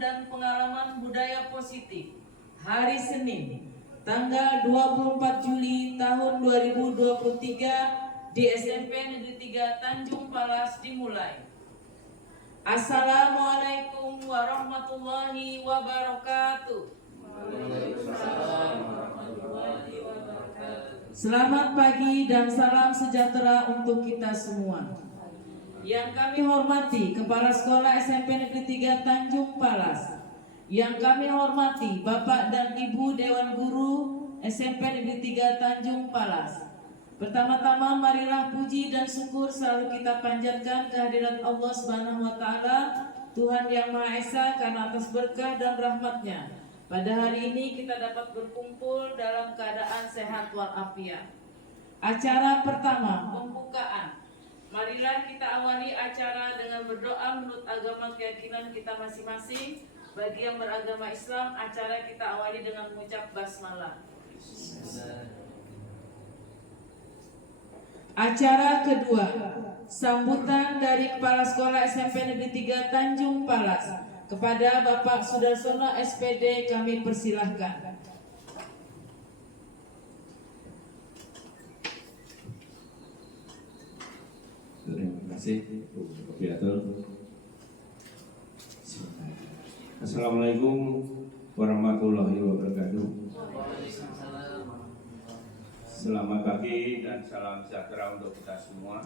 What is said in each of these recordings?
dan pengalaman budaya positif hari Senin tanggal 24 Juli tahun 2023 di SMP Negeri 3 Tanjung Palas dimulai. Assalamualaikum warahmatullahi wabarakatuh. Waalaikumsalam warahmatullahi wabarakatuh. Selamat pagi dan salam sejahtera untuk kita semua. Yang kami hormati Kepala Sekolah SMP Negeri 3 Tanjung Palas, yang kami hormati Bapak dan Ibu Dewan Guru SMP Negeri 3 Tanjung Palas. Pertama-tama marilah puji dan syukur selalu kita panjatkan kehadirat Allah Subhanahu wa taala, Tuhan yang Maha Esa, karena atas berkah dan rahmat-Nya pada hari ini kita dapat berkumpul dalam keadaan sehat walafiat. Acara pertama, pembukaan. Marilah kita awali acara dengan berdoa menurut agama keyakinan kita masing-masing. Bagi yang beragama Islam, acara kita awali dengan mengucap basmalah. Acara kedua, sambutan dari Kepala Sekolah SMP Negeri 3 Tanjung Palas kepada Bapak Sudarsono SPD kami persilahkan. Terima kasih Bu Kopiatur. Assalamualaikum warahmatullahi wabarakatuh. Selamat pagi dan salam sejahtera untuk kita semua.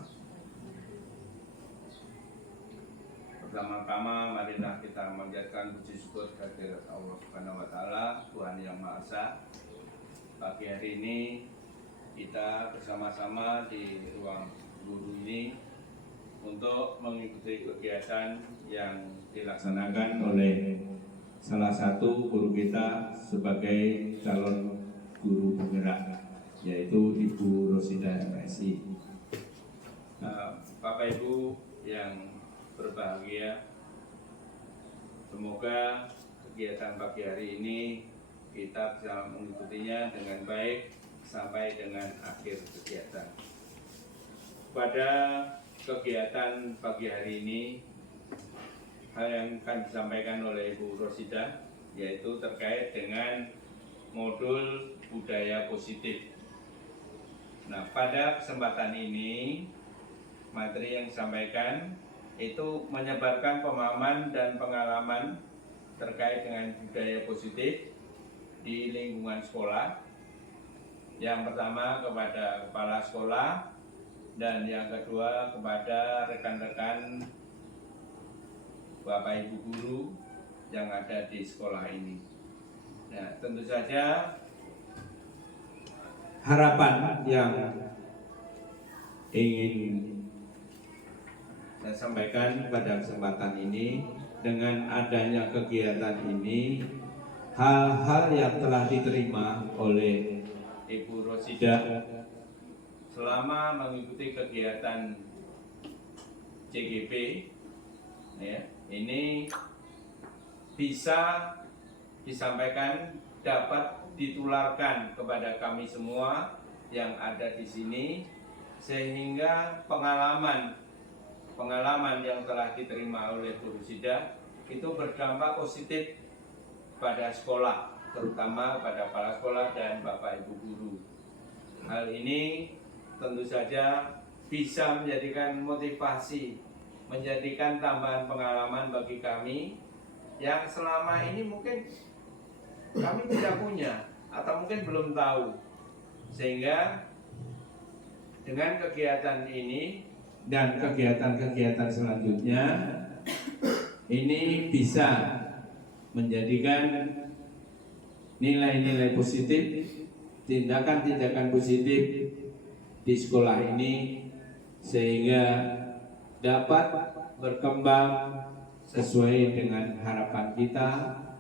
Pertama-tama marilah kita memanjatkan puji syukur kehadirat Allah Subhanahu wa taala, Tuhan yang Maha Esa. Pagi hari ini kita bersama-sama di ruang guru ini untuk mengikuti kegiatan yang dilaksanakan oleh salah satu guru kita sebagai calon guru penggerak, yaitu Ibu Rosida MSI. Bapak Ibu yang berbahagia, semoga kegiatan pagi hari ini kita bisa mengikutinya dengan baik sampai dengan akhir kegiatan. Pada kegiatan pagi hari ini, hal yang akan disampaikan oleh Ibu Rosida yaitu terkait dengan modul budaya positif. Nah, pada kesempatan ini materi yang disampaikan itu menyebarkan pemahaman dan pengalaman terkait dengan budaya positif di lingkungan sekolah. Yang pertama kepada kepala sekolah, dan yang kedua kepada rekan-rekan Bapak Ibu guru yang ada di sekolah ini. Nah, tentu saja harapan yang ingin saya sampaikan pada kesempatan ini, dengan adanya kegiatan ini, hal-hal yang telah diterima oleh Ibu Rosida selama mengikuti kegiatan CGP, ya, ini bisa disampaikan, dapat ditularkan kepada kami semua yang ada di sini, sehingga pengalaman yang telah diterima oleh Bu Rosida itu berdampak positif pada sekolah, terutama pada kepala sekolah dan Bapak Ibu guru. Hal ini tentu saja bisa menjadikan motivasi, menjadikan tambahan pengalaman bagi kami yang selama ini mungkin kami tidak punya atau mungkin belum tahu. Sehingga dengan kegiatan ini dan kegiatan-kegiatan selanjutnya ini bisa menjadikan nilai-nilai positif, tindakan-tindakan positif di sekolah ini, sehingga dapat berkembang sesuai dengan harapan kita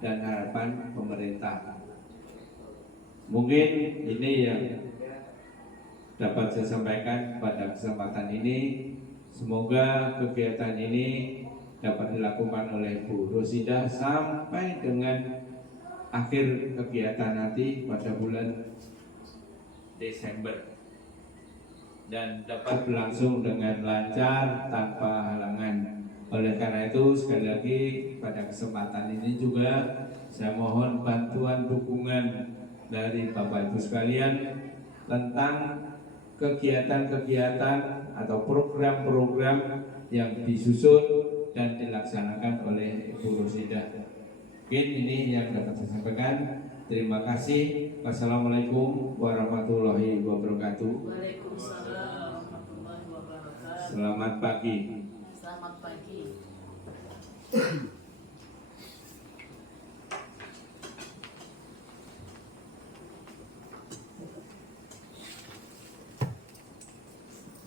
dan harapan pemerintah. Mungkin ini yang dapat saya sampaikan pada kesempatan ini. Semoga kegiatan ini dapat dilakukan oleh Bu Rosida sampai dengan akhir kegiatan nanti pada bulan Desember, dan dapat berlangsung dengan lancar tanpa halangan. Oleh karena itu sekali lagi pada kesempatan ini juga saya mohon bantuan dukungan dari Bapak Ibu sekalian tentang kegiatan-kegiatan atau program-program yang disusun dan dilaksanakan oleh Ibu Rosidah. Mungkin ini yang dapat saya sampaikan. Terima kasih. Wassalamualaikum warahmatullahi wabarakatuh. Waalaikumsalam warahmatullahi wabarakatuh. Selamat pagi. Selamat pagi.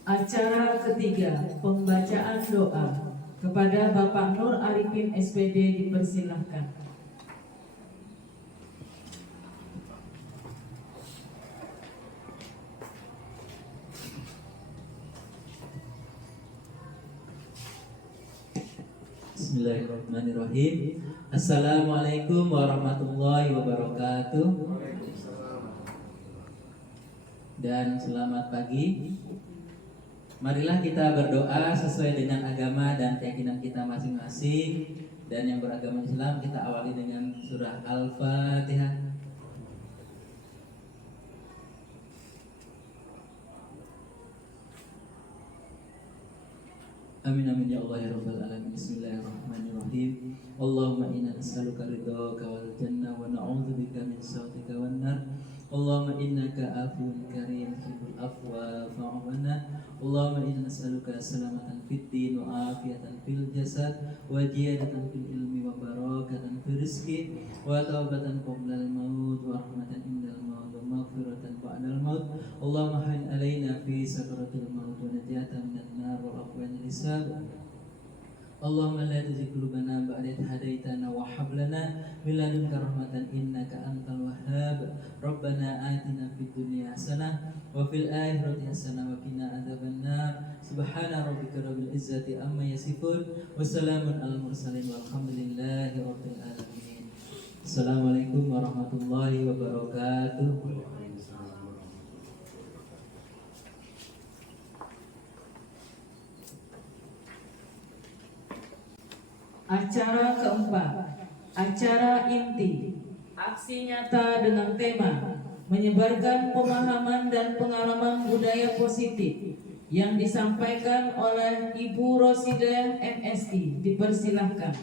Acara ketiga, pembacaan doa kepada Bapak Nur Arifin SPD dipersilahkan. Bismillahirrahmanirrahim. Assalamualaikum warahmatullahi wabarakatuh. Dan selamat pagi. Marilah kita berdoa sesuai dengan agama dan keyakinan kita masing-masing. Dan yang beragama Islam kita awali dengan surah Al-Fatihah. Amin amin ya Allah ya rabbal alamin. Bismillahirrahmanirrahim. Allahumma inna nas'aluka ridhaka wal jannah wa na'udzubika min sakhatika wan nar. Allahumma innaka afuwwun karim tuhibbul afwa fa'fu 'anna. Allahumma inna nas'aluka salamatan fid din wa afiyatan fil jasad wa ziyadatan fil ilmi wa barakatan fil rizqi wa taubatan qabla al maut wa rahmatan indal maut wa maghfiratan ba'dal maut. Allahumma hin alaina fi sakaratil maut wa najatan minan nar wa aqwan hisab. Allahumma la tuzigh qulubana ba'da idh hadaitana wa hab lana min ladunka rahmatan innaka antal wahhab. Rabbana atina fid dunya hasanah wa fil akhirati hasanah wa qina adzabannar. Subhana rabbika rabbil izzati amma yasifun wa salamun alal mursalin walhamdulillahi rabbil alamin. Assalamualaikum warahmatullahi wabarakatuh. Acara keempat, acara inti, aksi nyata dengan tema menyebarkan pemahaman dan pengalaman budaya positif yang disampaikan oleh Ibu Rosidah MSI. Dipersilahkan.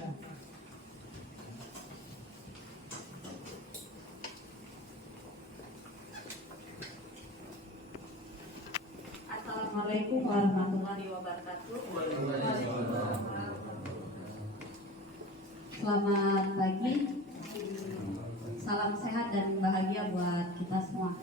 Assalamualaikum warahmatullahi wabarakatuh. Selamat pagi. Salam sehat dan bahagia buat kita semua.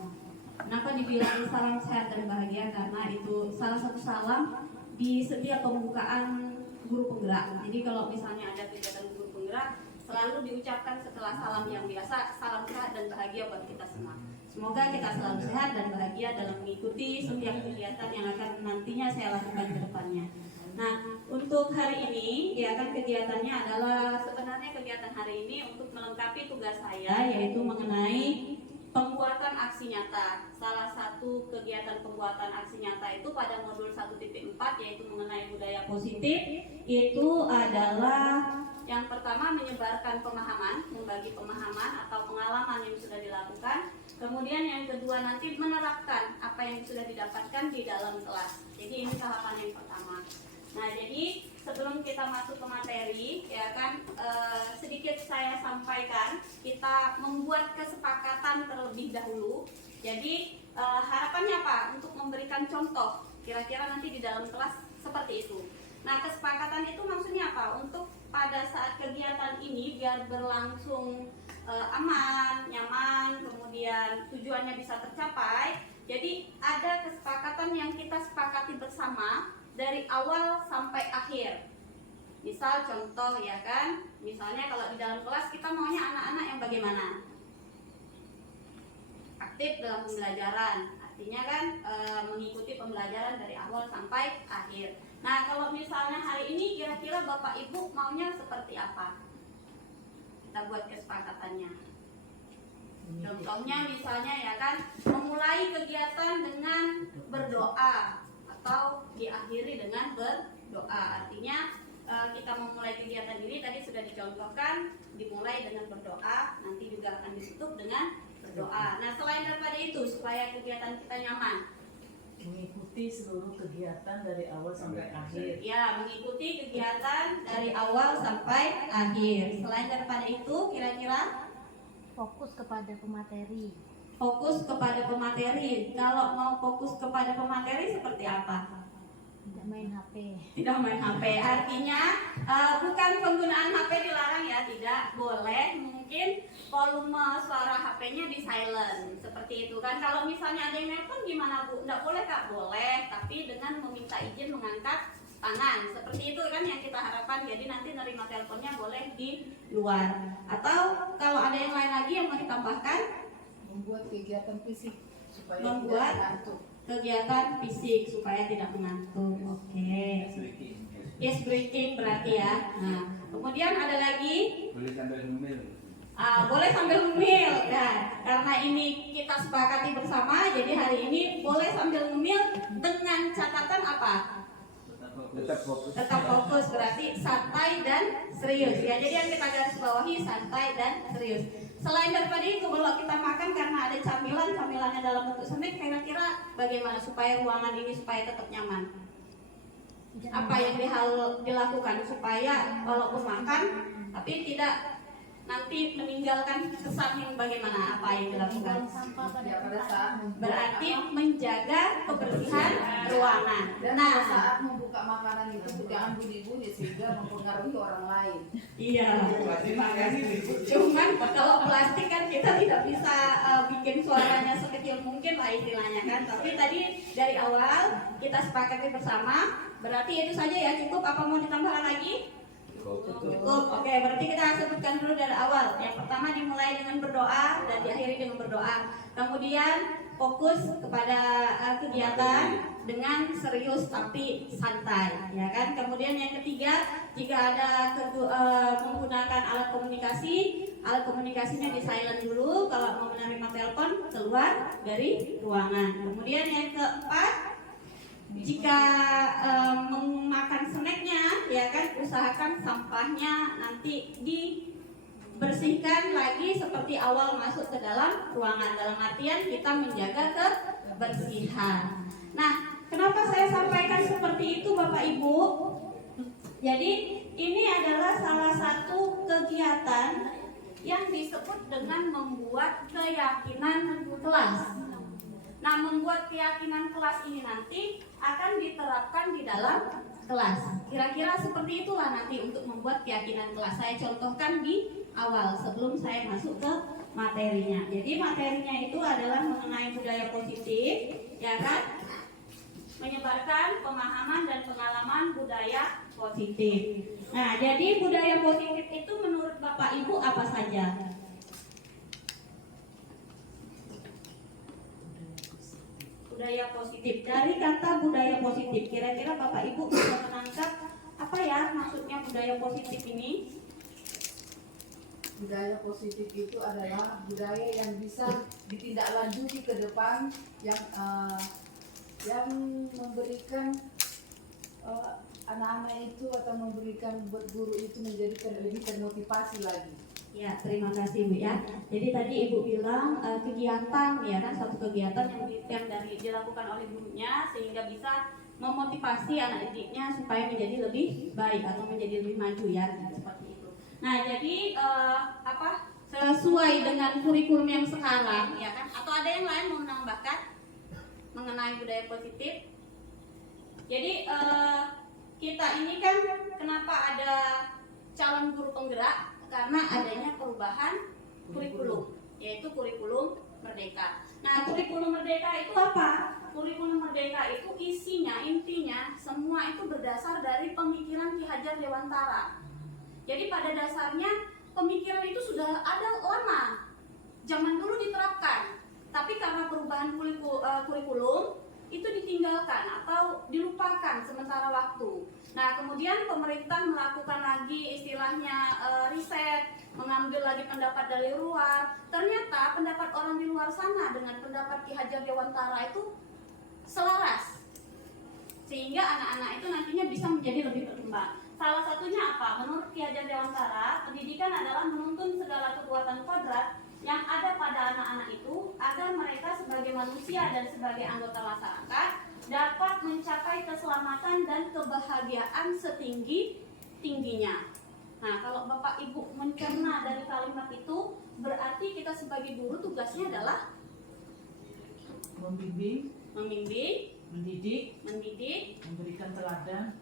Kenapa dibilang salam sehat dan bahagia? Karena itu salah satu salam di setiap pembukaan guru penggerak. Jadi kalau misalnya ada kegiatan guru penggerak, selalu diucapkan setelah salam yang biasa, salam sehat dan bahagia buat kita semua. Semoga kita selalu sehat dan bahagia dalam mengikuti setiap kegiatan yang akan nantinya saya lakukan ke depannya. Nah, untuk hari ini, ya kan kegiatannya adalah sebenarnya kegiatan hari ini untuk melengkapi tugas saya, yaitu mengenai pembuatan aksi nyata. Salah satu kegiatan pembuatan aksi nyata itu pada modul 1.4, yaitu mengenai budaya positif, itu adalah yang pertama menyebarkan pemahaman, membagi pemahaman atau pengalaman yang sudah dilakukan. Kemudian yang kedua nanti menerapkan apa yang sudah didapatkan di dalam kelas. Jadi ini tahapan yang pertama. Nah, jadi sebelum kita masuk ke materi, ya kan, sedikit saya sampaikan, kita membuat kesepakatan terlebih dahulu. Jadi harapannya apa? Untuk memberikan contoh, kira-kira nanti di dalam kelas seperti itu. Nah, kesepakatan itu maksudnya apa? Untuk pada saat kegiatan ini biar berlangsung aman, nyaman, kemudian tujuannya bisa tercapai. Jadi ada kesepakatan yang kita sepakati bersama dari awal sampai akhir. Misal contoh ya kan, misalnya kalau di dalam kelas kita maunya anak-anak yang bagaimana? Aktif dalam pembelajaran, artinya kan mengikuti pembelajaran dari awal sampai akhir. Nah, kalau misalnya hari ini kira-kira Bapak Ibu maunya seperti apa? Kita buat kesepakatannya. Contohnya misalnya ya kan, memulai kegiatan dengan berdoa atau diakhiri dengan berdoa. Artinya kita memulai kegiatan ini tadi sudah dicontohkan, dimulai dengan berdoa, nanti juga akan ditutup dengan berdoa. Nah, selain daripada itu, supaya kegiatan kita nyaman, Mengikuti seluruh kegiatan dari awal sampai akhir. ya mengikuti kegiatan dari awal sampai akhir. Selain daripada itu, kira-kira Fokus kepada pemateri. fokus kepada pemateri. Kalau mau fokus kepada pemateri seperti apa? Tidak main HP. Tidak main HP. Artinya bukan penggunaan HP dilarang ya, tidak boleh. Mungkin volume suara HP-nya di silent seperti itu kan. Kalau misalnya ada yang nelpon gimana Bu? Tidak boleh Kak? Boleh, tapi dengan meminta izin mengangkat tangan. Seperti itu kan yang kita harapkan. Jadi nanti nerima teleponnya boleh di luar. Atau kalau ada yang lain lagi yang mau ditambahkan, membuat kegiatan fisik supaya Membuat tidak mengantuk. kegiatan fisik supaya tidak mengantuk. Oke. Yes breathing berarti ya. Nah, kemudian ada lagi Boleh sambil ngemil. boleh sambil ngemil. Nah, karena ini kita sepakati bersama, jadi hari ini boleh sambil ngemil dengan catatan apa? Tetap fokus. Tetap fokus, berarti santai dan serius ya. Jadi yang kita garis bawahi santai dan serius. Selain daripada itu, kalau kita makan karena ada camilannya dalam bentuk snack, kira-kira bagaimana supaya ruangan ini supaya tetap nyaman? Apa yang dilakukan supaya walaupun makan tapi tidak nanti meninggalkan kesan yang bagaimana? Apa yang dilakukan? Sampah pada Ya, pada saat membuka Berarti menjaga kebersihan ruangan. dan pada Nah, saat membuka makanan itu jangan bunyi-bunyi sehingga mempengaruhi orang lain. iya. Cuman kalau plastik kan kita tidak bisa bikin suaranya sekecil mungkin lah istilahnya kan. Tapi tadi dari awal kita sepakati bersama. Berarti itu saja ya, cukup. Apa mau ditambahkan lagi? Cukup. Oke, berarti kita sebutkan dulu dari awal. Yang pertama dimulai dengan berdoa dan diakhiri dengan berdoa. Kemudian fokus kepada kegiatan dengan serius tapi santai, ya kan? Kemudian yang ketiga, jika ada menggunakan alat komunikasinya di silent dulu. Kalau mau menerima telepon, keluar dari ruangan. Kemudian yang keempat, jika memakan snacknya, ya kan, usahakan sampahnya nanti dibersihkan lagi seperti awal masuk ke dalam ruangan. Dalam artian kita menjaga kebersihan. Nah, kenapa saya sampaikan seperti itu Bapak Ibu? Jadi ini adalah salah satu kegiatan yang disebut dengan membuat keyakinan kelas. Nah, membuat keyakinan kelas ini nanti akan diterapkan di dalam kelas. Kira-kira seperti itulah nanti untuk membuat keyakinan kelas. Saya contohkan di awal sebelum saya masuk ke materinya. Jadi materinya itu adalah mengenai budaya positif, ya kan? Menyebarkan pemahaman dan pengalaman budaya positif. Nah, jadi budaya positif itu menurut Bapak Ibu apa saja? Budaya positif. Dari kata budaya positif, kira-kira Bapak Ibu bisa menangkap apa ya maksudnya budaya positif ini? Budaya positif itu adalah budaya yang bisa ditindaklanjuti ke depan, yang memberikan anak-anak itu atau memberikan buat guru itu menjadi lebih termotivasi lagi. Ya, terima kasih Bu ya. Jadi tadi Ibu bilang kegiatan ya kan, satu kegiatan yang dilakukan oleh gurunya sehingga bisa memotivasi anak didiknya supaya menjadi lebih baik atau menjadi lebih maju ya, seperti itu. Nah, jadi sesuai dengan kurikulum yang sekarang ya kan, atau ada yang lain mau menambahkan mengenai budaya positif? Jadi kita ini kan kenapa ada calon guru penggerak? Karena adanya perubahan kurikulum, yaitu kurikulum merdeka. Nah, kurikulum merdeka itu apa? Kurikulum merdeka itu intinya semua itu berdasar dari pemikiran Ki Hajar Dewantara. Jadi pada dasarnya pemikiran itu sudah ada lama, zaman dulu diterapkan. Tapi karena perubahan kurikulum itu ditinggalkan atau dilupakan sementara waktu. Nah, kemudian pemerintah melakukan lagi istilahnya riset, mengambil lagi pendapat dari luar. Ternyata pendapat orang di luar sana dengan pendapat Ki Hajar Dewantara itu selaras, sehingga anak-anak itu nantinya bisa menjadi lebih berkembang. Salah satunya apa? Menurut Ki Hajar Dewantara, pendidikan adalah menuntun segala kekuatan kodrat yang ada pada anak-anak itu agar mereka sebagai manusia dan sebagai anggota masyarakat dapat mencapai keselamatan dan kebahagiaan setinggi-tingginya. Nah, kalau Bapak Ibu mencerna dari kalimat itu, berarti kita sebagai guru tugasnya adalah Membimbing, mendidik, memberikan teladan,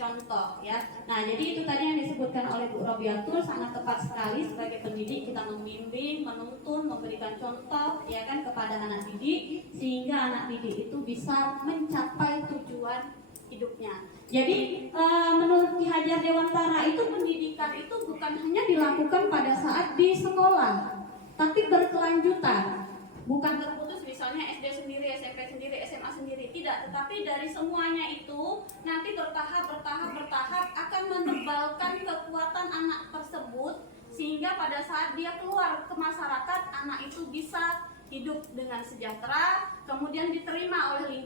contoh ya. Nah, jadi itu tadi yang disebutkan oleh Bu Robiatul sangat tepat sekali. Sebagai pendidik kita membimbing, menuntun, memberikan contoh ya kan kepada anak didik sehingga anak didik itu bisa mencapai tujuan hidupnya. Jadi menurut Ki Hajar Dewantara itu pendidikan itu bukan hanya dilakukan pada saat di sekolah, tapi berkelanjutan. Bukan terputus misalnya SD sendiri, SMP sendiri, SMA sendiri, tidak. Tetapi dari semuanya itu nanti bertahap akan menebalkan kekuatan anak tersebut sehingga pada saat dia keluar ke masyarakat, anak itu bisa hidup dengan sejahtera, kemudian diterima oleh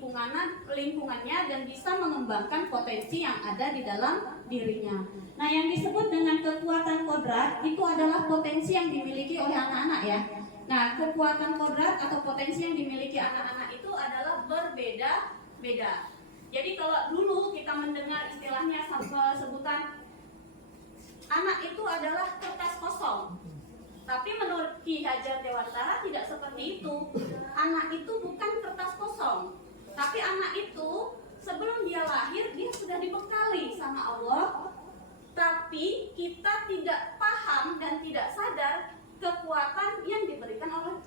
lingkungannya dan bisa mengembangkan potensi yang ada di dalam dirinya. Nah, yang disebut dengan kekuatan kodrat itu adalah potensi yang dimiliki oleh anak-anak ya. Nah, kekuatan kodrat atau potensi yang dimiliki anak-anak itu adalah berbeda-beda. Jadi kalau dulu kita mendengar istilahnya sebutan anak itu adalah kertas kosong. Tapi menurut Ki Hajar Dewantara tidak seperti itu. Anak itu bukan kertas kosong. Tapi anak itu sebelum dia lahir dia sudah dibekali sama Allah. Tapi kita tidak paham dan tidak sadar kekuatan yang diberikan oleh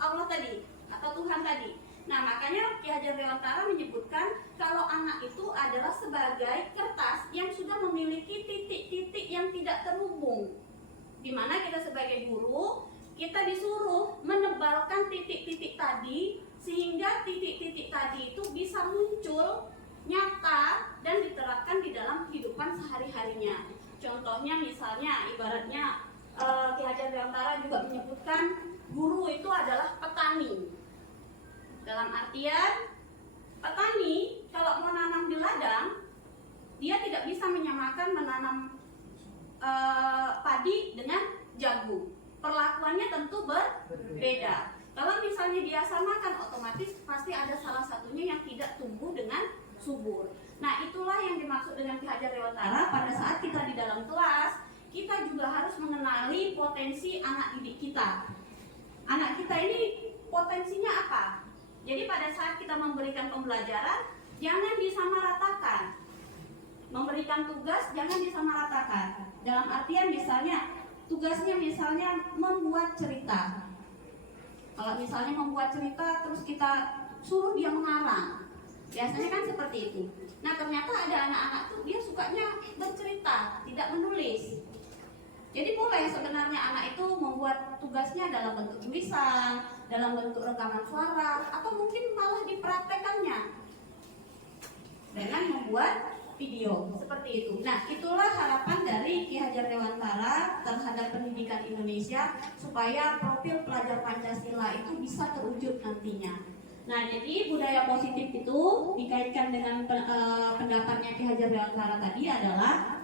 Allah tadi atau Tuhan tadi. Nah, makanya Ki Hajar Dewantara menyebutkan kalau anak itu adalah sebagai kertas yang sudah memiliki titik-titik yang tidak terhubung. Di mana kita sebagai guru, kita disuruh menebalkan titik-titik tadi sehingga titik-titik tadi itu bisa muncul nyata dan diterapkan di dalam kehidupan sehari-harinya. Contohnya misalnya ibaratnya Ki Hajar Dewantara juga menyebutkan guru itu adalah petani. Dalam artian petani kalau menanam di ladang, dia tidak bisa menyamakan menanam padi dengan jagung. Perlakuannya tentu berbeda. Kalau misalnya dia samakan, otomatis pasti ada salah satunya yang tidak tumbuh dengan subur. Nah, itulah yang dimaksud dengan Ki Hajar Dewantara pada saat kita di dalam kelas, kita juga harus mengenali potensi anak didik kita. Anak kita ini potensinya apa? Jadi pada saat kita memberikan pembelajaran, jangan disamaratakan. Memberikan tugas jangan disamaratakan. Dalam artian misalnya tugasnya misalnya membuat cerita. Kalau misalnya membuat cerita terus kita suruh dia mengarang, biasanya kan seperti itu. Nah, ternyata ada anak-anak tuh dia sukanya bercerita, tidak menulis. Jadi boleh sebenarnya anak itu membuat tugasnya dalam bentuk tulisan, dalam bentuk rekaman suara, atau mungkin malah dipraktekannya dengan membuat video seperti itu. Nah, itulah harapan dari Ki Hajar Dewantara terhadap pendidikan Indonesia supaya profil pelajar Pancasila itu bisa terwujud nantinya. Nah, jadi budaya positif itu dikaitkan dengan pendapatnya Ki Hajar Dewantara tadi adalah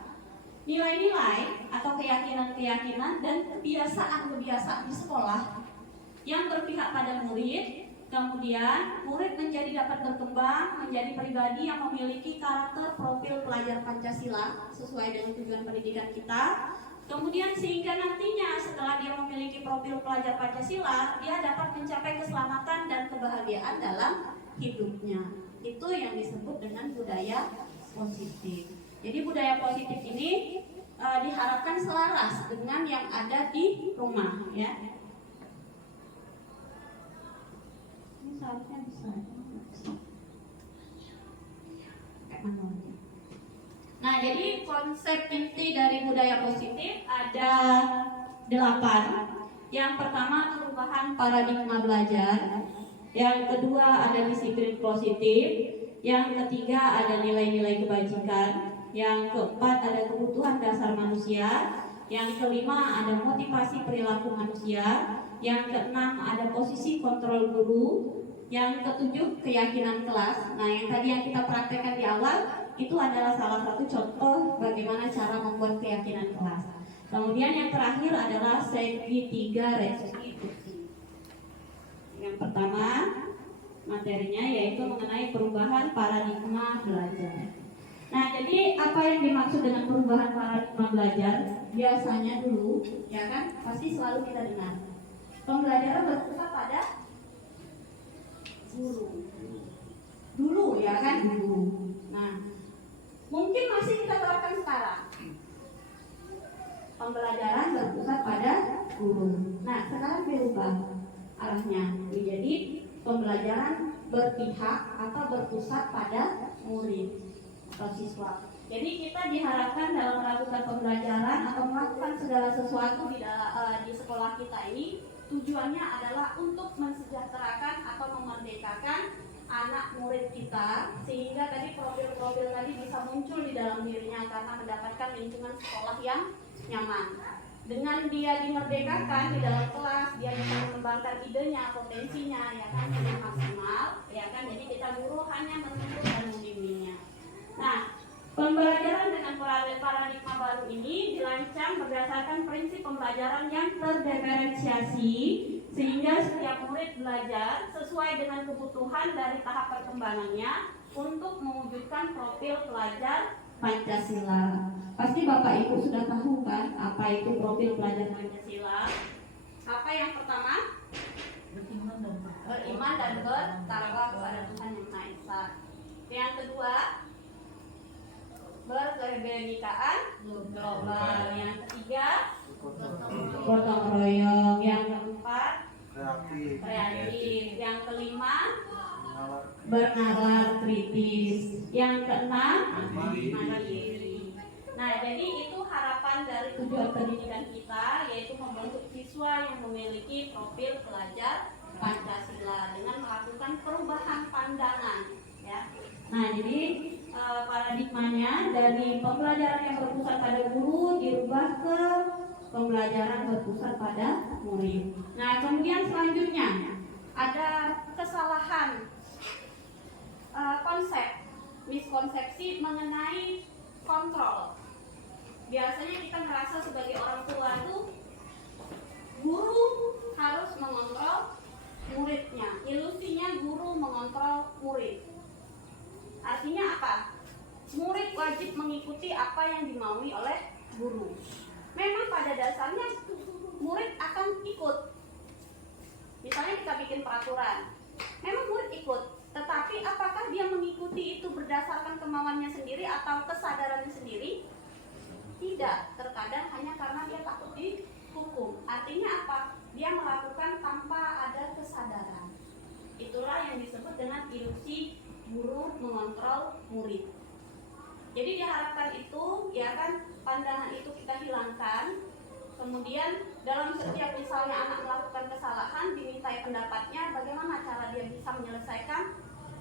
nilai-nilai atau keyakinan-keyakinan dan kebiasaan-kebiasaan di sekolah yang berpihak pada murid. Kemudian murid menjadi dapat berkembang menjadi pribadi yang memiliki karakter profil pelajar Pancasila sesuai dengan tujuan pendidikan kita. Kemudian sehingga nantinya setelah dia memiliki profil pelajar Pancasila, dia dapat mencapai keselamatan dan kebahagiaan dalam hidupnya. Itu yang disebut dengan budaya positif. Jadi budaya positif ini diharapkan selaras dengan yang ada di rumah, ya. Ini seharusnya bisa. Nah, jadi konsep inti dari budaya positif ada 8. Yang pertama perubahan paradigma belajar. Yang kedua ada disiplin positif. Yang ketiga ada nilai-nilai kebajikan. Yang keempat ada kebutuhan dasar manusia. Yang kelima ada motivasi perilaku manusia. Yang keenam ada posisi kontrol guru. Yang ketujuh keyakinan kelas. Nah, yang tadi yang kita praktekkan di awal, itu adalah salah satu contoh bagaimana cara membuat keyakinan kelas. Kemudian yang terakhir adalah segitiga restitusi. Yang pertama materinya yaitu mengenai perubahan paradigma belajar. Nah, jadi apa yang dimaksud dengan perubahan paradigma belajar? Biasanya dulu, ya kan, pasti selalu kita dengar pembelajaran berpusat pada guru. Dulu, ya kan, dulu. Nah, mungkin masih kita terapkan sekarang. Pembelajaran berpusat pada guru. Nah, sekarang berubah arahnya menjadi pembelajaran berpihak atau berpusat pada murid atau siswa. Jadi kita diharapkan dalam melakukan pembelajaran atau melakukan segala sesuatu di sekolah kita ini tujuannya adalah untuk mensejahterakan atau memerdekakan anak murid kita, sehingga tadi profil-profil tadi bisa muncul di dalam dirinya karena mendapatkan lingkungan sekolah yang nyaman. Dengan dia dimerdekakan di dalam kelas, dia bisa mengembangkan idenya, potensinya, ya kan, dengan maksimal, ya kan. Jadi kita guru hanya menuntut dan membimbingnya. Nah, pembelajaran dengan paradigma baru ini dirancang berdasarkan prinsip pembelajaran yang terdiferensiasi, sehingga setiap murid belajar sesuai dengan kebutuhan dari tahap perkembangannya untuk mewujudkan profil pelajar Pancasila. Pasti Bapak Ibu sudah tahu kan apa itu profil pelajar Pancasila? Apa yang pertama? Beriman dan bertakwa kepada Tuhan Yang Maha Esa. Yang kedua, berkebinekaan global. Yang ketiga, gotong royong. Yang keempat, kreatif. Yang kelima, bernalar kritis. Yang keenam, mandiri. Nah, jadi itu harapan dari tujuan pendidikan kita, yaitu membentuk siswa yang memiliki profil pelajar Pancasila dengan melakukan perubahan pandangan, ya. Nah, jadi paradigmanya dari pembelajaran yang berpusat pada guru dirubah ke pembelajaran berpusat pada murid. Nah, kemudian selanjutnya ada kesalahan miskonsepsi mengenai kontrol. Biasanya kita merasa sebagai orang tua itu guru harus mengontrol muridnya. Ilusinya guru mengontrol murid. Artinya apa? Murid wajib mengikuti apa yang dimaui oleh guru. Memang pada dasarnya murid akan ikut. Misalnya kita bikin peraturan, memang murid ikut. Tetapi apakah dia mengikuti itu berdasarkan kemauannya sendiri atau kesadarannya sendiri? Tidak. Terkadang hanya karena dia takut dihukum. Artinya apa? Dia melakukan tanpa ada kesadaran. Itulah yang disebut dengan ilusi guru mengontrol murid. Jadi diharapkan itu, ya kan, pandangan itu kita hilangkan. Kemudian dalam setiap misalnya anak melakukan kesalahan, dimintai pendapatnya, bagaimana cara dia bisa menyelesaikan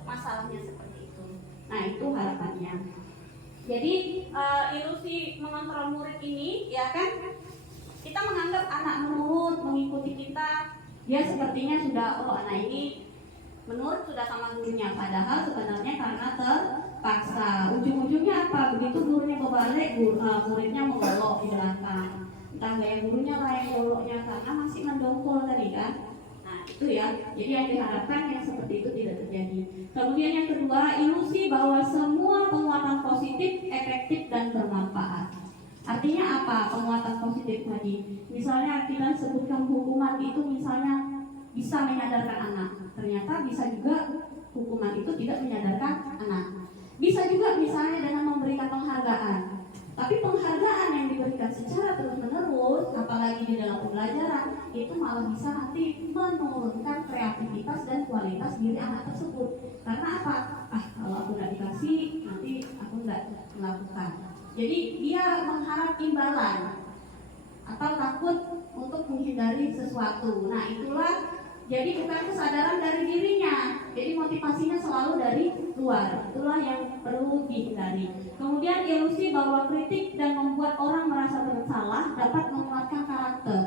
masalahnya seperti itu. Nah, itu harapannya. Jadi ilusi mengontrol murid ini, ya kan, kita menganggap anak menurut, mengikuti kita, dia sepertinya sudah, oh anak ini menurut sudah sama gurunya, padahal sebenarnya karena terpaksa. Ujung-ujungnya apa? Begitu gurunya kebalik, muridnya menggolok di belakang. Entah gaya gurunya lah yang goloknya karena masih mendongkol tadi kan. Nah itu ya, jadi yang diharapkan yang seperti itu tidak terjadi. Kemudian yang kedua, ilusi bahwa semua penguatan positif efektif dan bermanfaat. Artinya apa penguatan positif tadi? Misalnya kita sebutkan hukuman itu misalnya bisa menyadarkan anak. Ternyata bisa juga hukuman itu tidak menyadarkan anak. Bisa juga misalnya dengan memberikan penghargaan. Tapi penghargaan yang diberikan secara terus-menerus, apalagi di dalam pembelajaran, itu malah bisa nanti menurunkan kreativitas dan kualitas diri anak tersebut. Karena apa? Kalau aku nggak dikasih, nanti aku nggak melakukan. Jadi dia mengharap imbalan atau takut untuk menghindari sesuatu. Nah itulah. Jadi bukan kesadaran dari dirinya, jadi motivasinya selalu dari luar. Itulah yang perlu dihindari. Kemudian ilusi bahwa kritik dan membuat orang merasa bersalah dapat menguatkan karakter.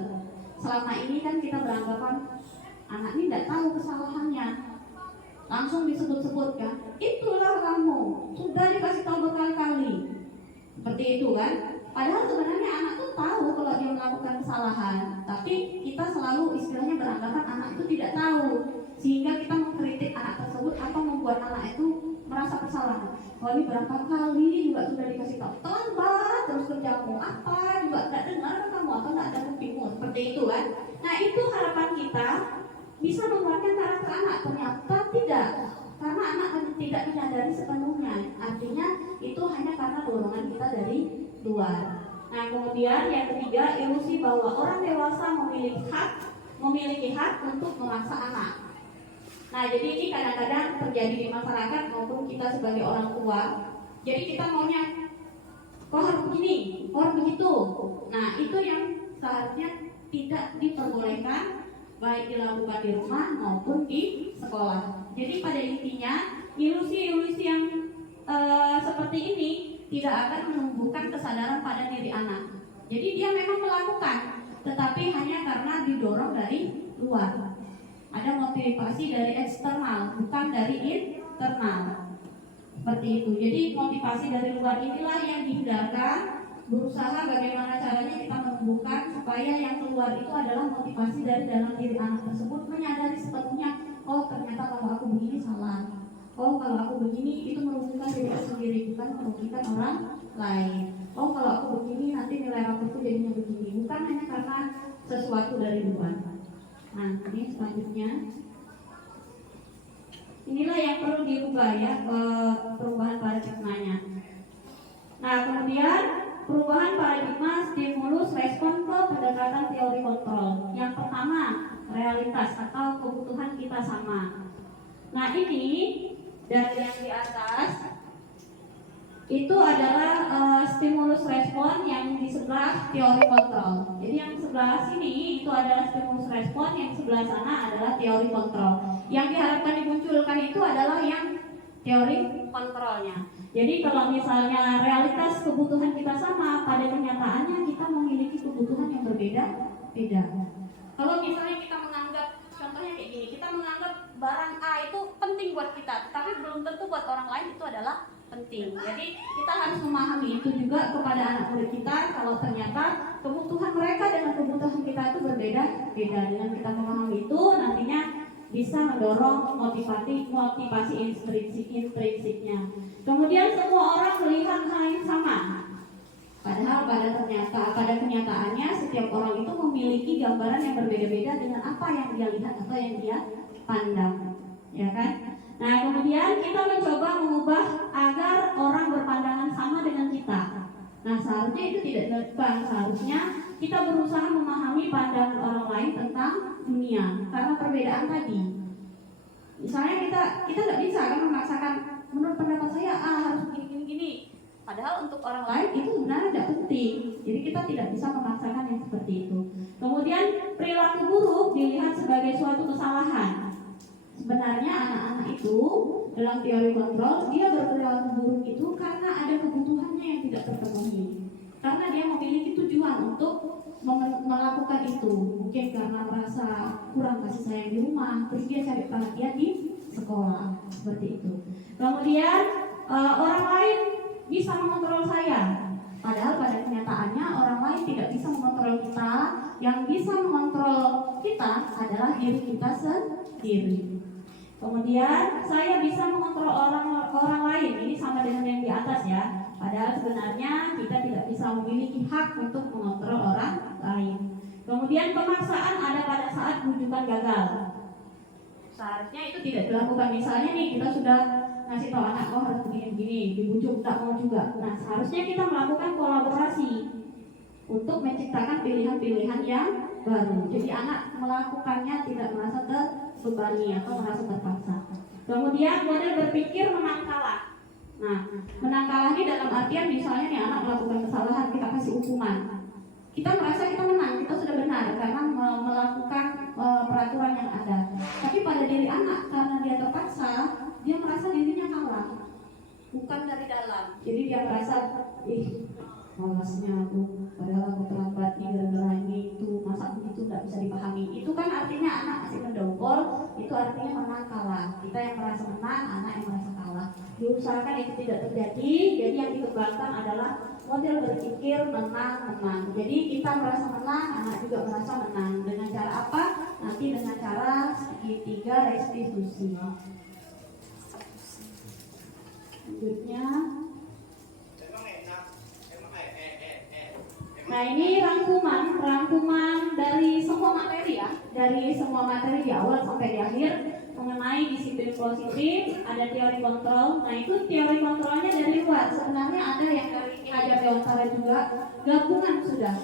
Selama ini kan kita beranggapan anak ini tidak tahu kesalahannya. langsung disebut-sebutkan, itulah kamu, sudah dikasih tahu berkali-kali. Seperti itu kan. Padahal sebenarnya anak tuh tahu kalau dia melakukan kesalahan, tapi kita selalu istilahnya beranggapan anak itu tidak tahu, sehingga kita mengkritik anak tersebut atau membuat anak itu merasa bersalah. Oh, ini berapa kali juga sudah dikasih tahu, terlambat terus kerjamu, apa juga tidak dengar kamu atau tidak ada buktimu, seperti itu kan. Nah, itu harapan kita bisa menguatkan karakter anak. Ternyata tidak, karena anak tidak menyadari sepenuhnya. Artinya itu hanya karena dorongan kita dari luar. Nah, kemudian yang ketiga, ilusi bahwa orang dewasa memiliki hak untuk memaksa anak. Nah, jadi ini kadang-kadang terjadi di masyarakat maupun kita sebagai orang tua. Jadi kita maunya, kok harus begini, kok harus begitu. Nah, itu yang seharusnya tidak diperbolehkan, baik dilakukan di rumah maupun di sekolah. Jadi pada intinya, ilusi-ilusi yang seperti ini tidak akan menumbuhkan kesadaran pada diri anak. Jadi dia memang melakukan, tetapi hanya karena didorong dari luar. Ada motivasi dari eksternal, bukan dari internal. Seperti itu. Jadi motivasi dari luar inilah yang dihindarkan. Berusaha bagaimana caranya kita menumbuhkan supaya yang keluar itu adalah motivasi dari dalam diri anak tersebut, menyadari sepenuhnya, oh ternyata kalau aku begini salah. Oh, kalau aku begini itu merugikan diriku sendiri, bukan merugikan orang lain. Oh, kalau aku begini nanti nilai rapotku jadinya begini, bukan hanya karena sesuatu dari luar. Nah, ini selanjutnya, inilah yang perlu diubah ya, perubahan paradigmanya. Nah, kemudian perubahan paradigma, stimulus, respon ke pendekatan teori kontrol. Yang pertama, realitas atau kebutuhan kita sama. Nah, ini dari yang di atas itu adalah stimulus respon, yang di sebelah teori kontrol. Jadi yang sebelah sini itu adalah stimulus respon, yang sebelah sana adalah teori kontrol. Yang diharapkan dimunculkan itu adalah yang teori kontrolnya. Jadi kalau misalnya realitas kebutuhan kita sama, pada kenyataannya kita memiliki kebutuhan yang berbeda-beda. Kalau misalnya kita menganggap, contohnya kayak gini, kita menganggap barang A itu penting buat kita, tapi belum tentu buat orang lain itu adalah penting. Jadi kita harus memahami itu juga kepada anak murid kita, kalau ternyata kebutuhan mereka dengan kebutuhan kita itu berbeda-beda. Dengan kita memahami itu, nantinya bisa mendorong motivasi intrinsiknya. Kemudian semua orang melihat hal yang sama. Padahal pada kenyataannya setiap orang itu memiliki gambaran yang berbeda-beda dengan apa yang dia lihat atau yang dia pandang, ya kan? Nah, kemudian kita mencoba mengubah agar orang berpandangan sama dengan kita. Nah, seharusnya itu tidak dilakukan. Seharusnya kita berusaha memahami pandangan orang lain tentang dunia karena perbedaan tadi. Misalnya kita nggak bisa kan memaksakan, menurut pendapat saya harus gini. Padahal untuk orang lain itu sebenarnya tidak penting. Jadi kita tidak bisa memaksakan yang seperti itu. Kemudian perilaku buruk dilihat sebagai suatu kesalahan. Sebenarnya anak-anak itu dalam teori kontrol, dia berperilaku buruk itu karena ada kebutuhannya yang tidak terpenuhi. Karena dia memiliki tujuan untuk melakukan itu. Mungkin karena merasa kurang kasih sayang di rumah, terus dia cari perhatian di sekolah, seperti itu. Kemudian orang lain bisa mengontrol saya, padahal pada kenyataannya orang lain tidak bisa mengontrol kita. Yang bisa mengontrol kita adalah diri kita sendiri. Kemudian saya bisa mengontrol orang lain, ini sama dengan yang di atas ya. Padahal sebenarnya kita tidak bisa memiliki hak untuk mengontrol orang lain. Kemudian pemaksaan ada pada saat bujukan gagal. Seharusnya itu tidak dilakukan. Misalnya nih, kita sudah ngasih tahu anak, oh harus begini-begini, dibujuk tak mau juga. Nah, seharusnya kita melakukan kolaborasi untuk menciptakan pilihan-pilihan yang baru. Jadi anak melakukannya tidak merasa terbebani atau merasa terpaksa. Kemudian model berpikir menang kalah. Nah, menang kalah ini dalam artian misalnya nih anak melakukan kesalahan, kita kasih hukuman. Kita merasa kita menang, kita sudah benar karena melakukan peraturan yang ada. Tapi pada diri anak, karena dia terpaksa, dia merasa dirinya kalah, bukan dari dalam. Jadi dia merasa, malasnya aku, padahal aku terlambat nih gara-gara ini itu, masa begitu nggak bisa dipahami. Itu kan artinya anak masih mendongkol, itu itu artinya menang kalah. Kita yang merasa menang, anak yang merasa kalah. Diusahakan itu tidak terjadi. Jadi yang dikembangkan adalah model berpikir menang-menang. Jadi kita merasa menang, anak juga merasa menang. Dengan cara apa? Nanti dengan cara segitiga restitusi. Selanjutnya, nah ini rangkuman dari semua materi ya, dari semua materi di awal sampai di akhir mengenai disiplin positif, ada teori kontrol. Nah itu teori kontrolnya dari luar. Sebenarnya ada yang dari Ki Hajar Dewantara juga, gabungan sudah.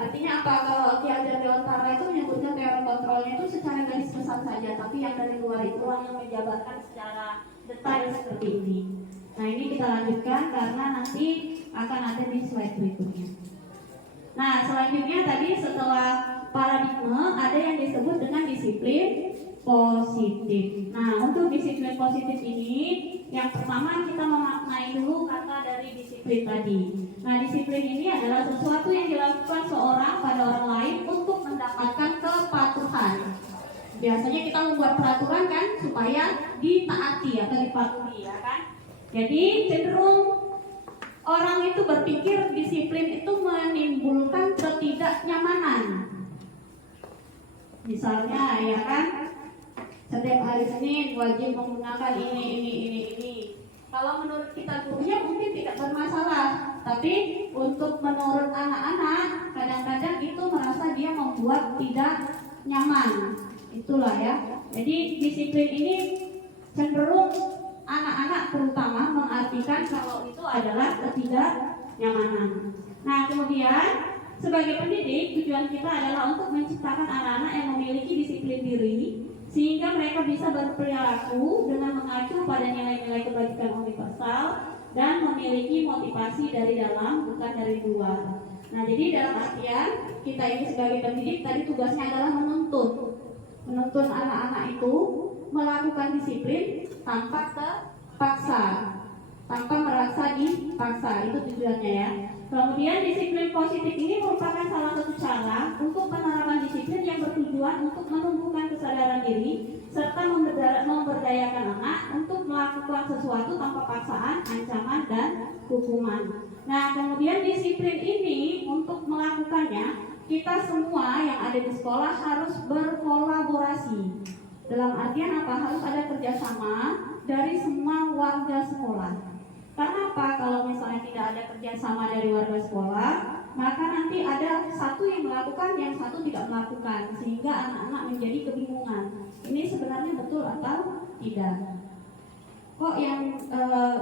Artinya apa? Kalau Ki Hajar Dewantara itu menyebutkan teori kontrolnya itu secara garis besar saja, tapi yang dari luar itu yang menjabarkan secara detail seperti ini. Nah ini kita lanjutkan karena nanti akan ada di slide berikutnya. Nah selanjutnya tadi setelah paradigma ada yang disebut dengan disiplin positif. Nah untuk disiplin positif ini yang pertama kita memaknai dulu kata dari disiplin tadi. Nah disiplin ini adalah sesuatu yang dilakukan seorang pada orang lain untuk mendapatkan kepatuhan. Biasanya kita membuat peraturan kan supaya ditaati atau dipatuhi ya kan. Jadi cenderung orang itu berpikir disiplin itu menimbulkan ketidaknyamanan. Misalnya ya kan, setiap hari Senin wajib menggunakan ini. Kalau menurut kita gurunya mungkin tidak bermasalah, tapi untuk menurut anak-anak kadang-kadang itu merasa dia membuat tidak nyaman. Itulah ya. Jadi disiplin ini cenderung anak-anak terutama mengartikan kalau itu adalah ketidaknyamanan. Nah kemudian sebagai pendidik tujuan kita adalah untuk menciptakan anak-anak yang memiliki disiplin diri sehingga mereka bisa berperilaku dengan mengacu pada nilai-nilai kebajikan universal dan memiliki motivasi dari dalam bukan dari luar. Nah jadi dalam artian kita ini sebagai pendidik tadi tugasnya adalah menuntun anak-anak itu melakukan disiplin tanpa terpaksa, tanpa merasa dipaksa, itu tujuannya ya. Kemudian disiplin positif ini merupakan salah satu cara untuk penerapan disiplin yang bertujuan untuk menumbuhkan kesadaran diri serta memberdayakan anak untuk melakukan sesuatu tanpa paksaan, ancaman, dan hukuman. Nah kemudian disiplin ini untuk melakukannya kita semua yang ada di sekolah harus berkolaborasi. Dalam artian apa? Harus ada kerjasama dari semua warga sekolah. Karena apa? Kalau misalnya tidak ada kerjasama dari warga sekolah, maka nanti ada satu yang melakukan, yang satu tidak melakukan, sehingga anak-anak menjadi kebingungan. Ini sebenarnya betul atau tidak? Kok yang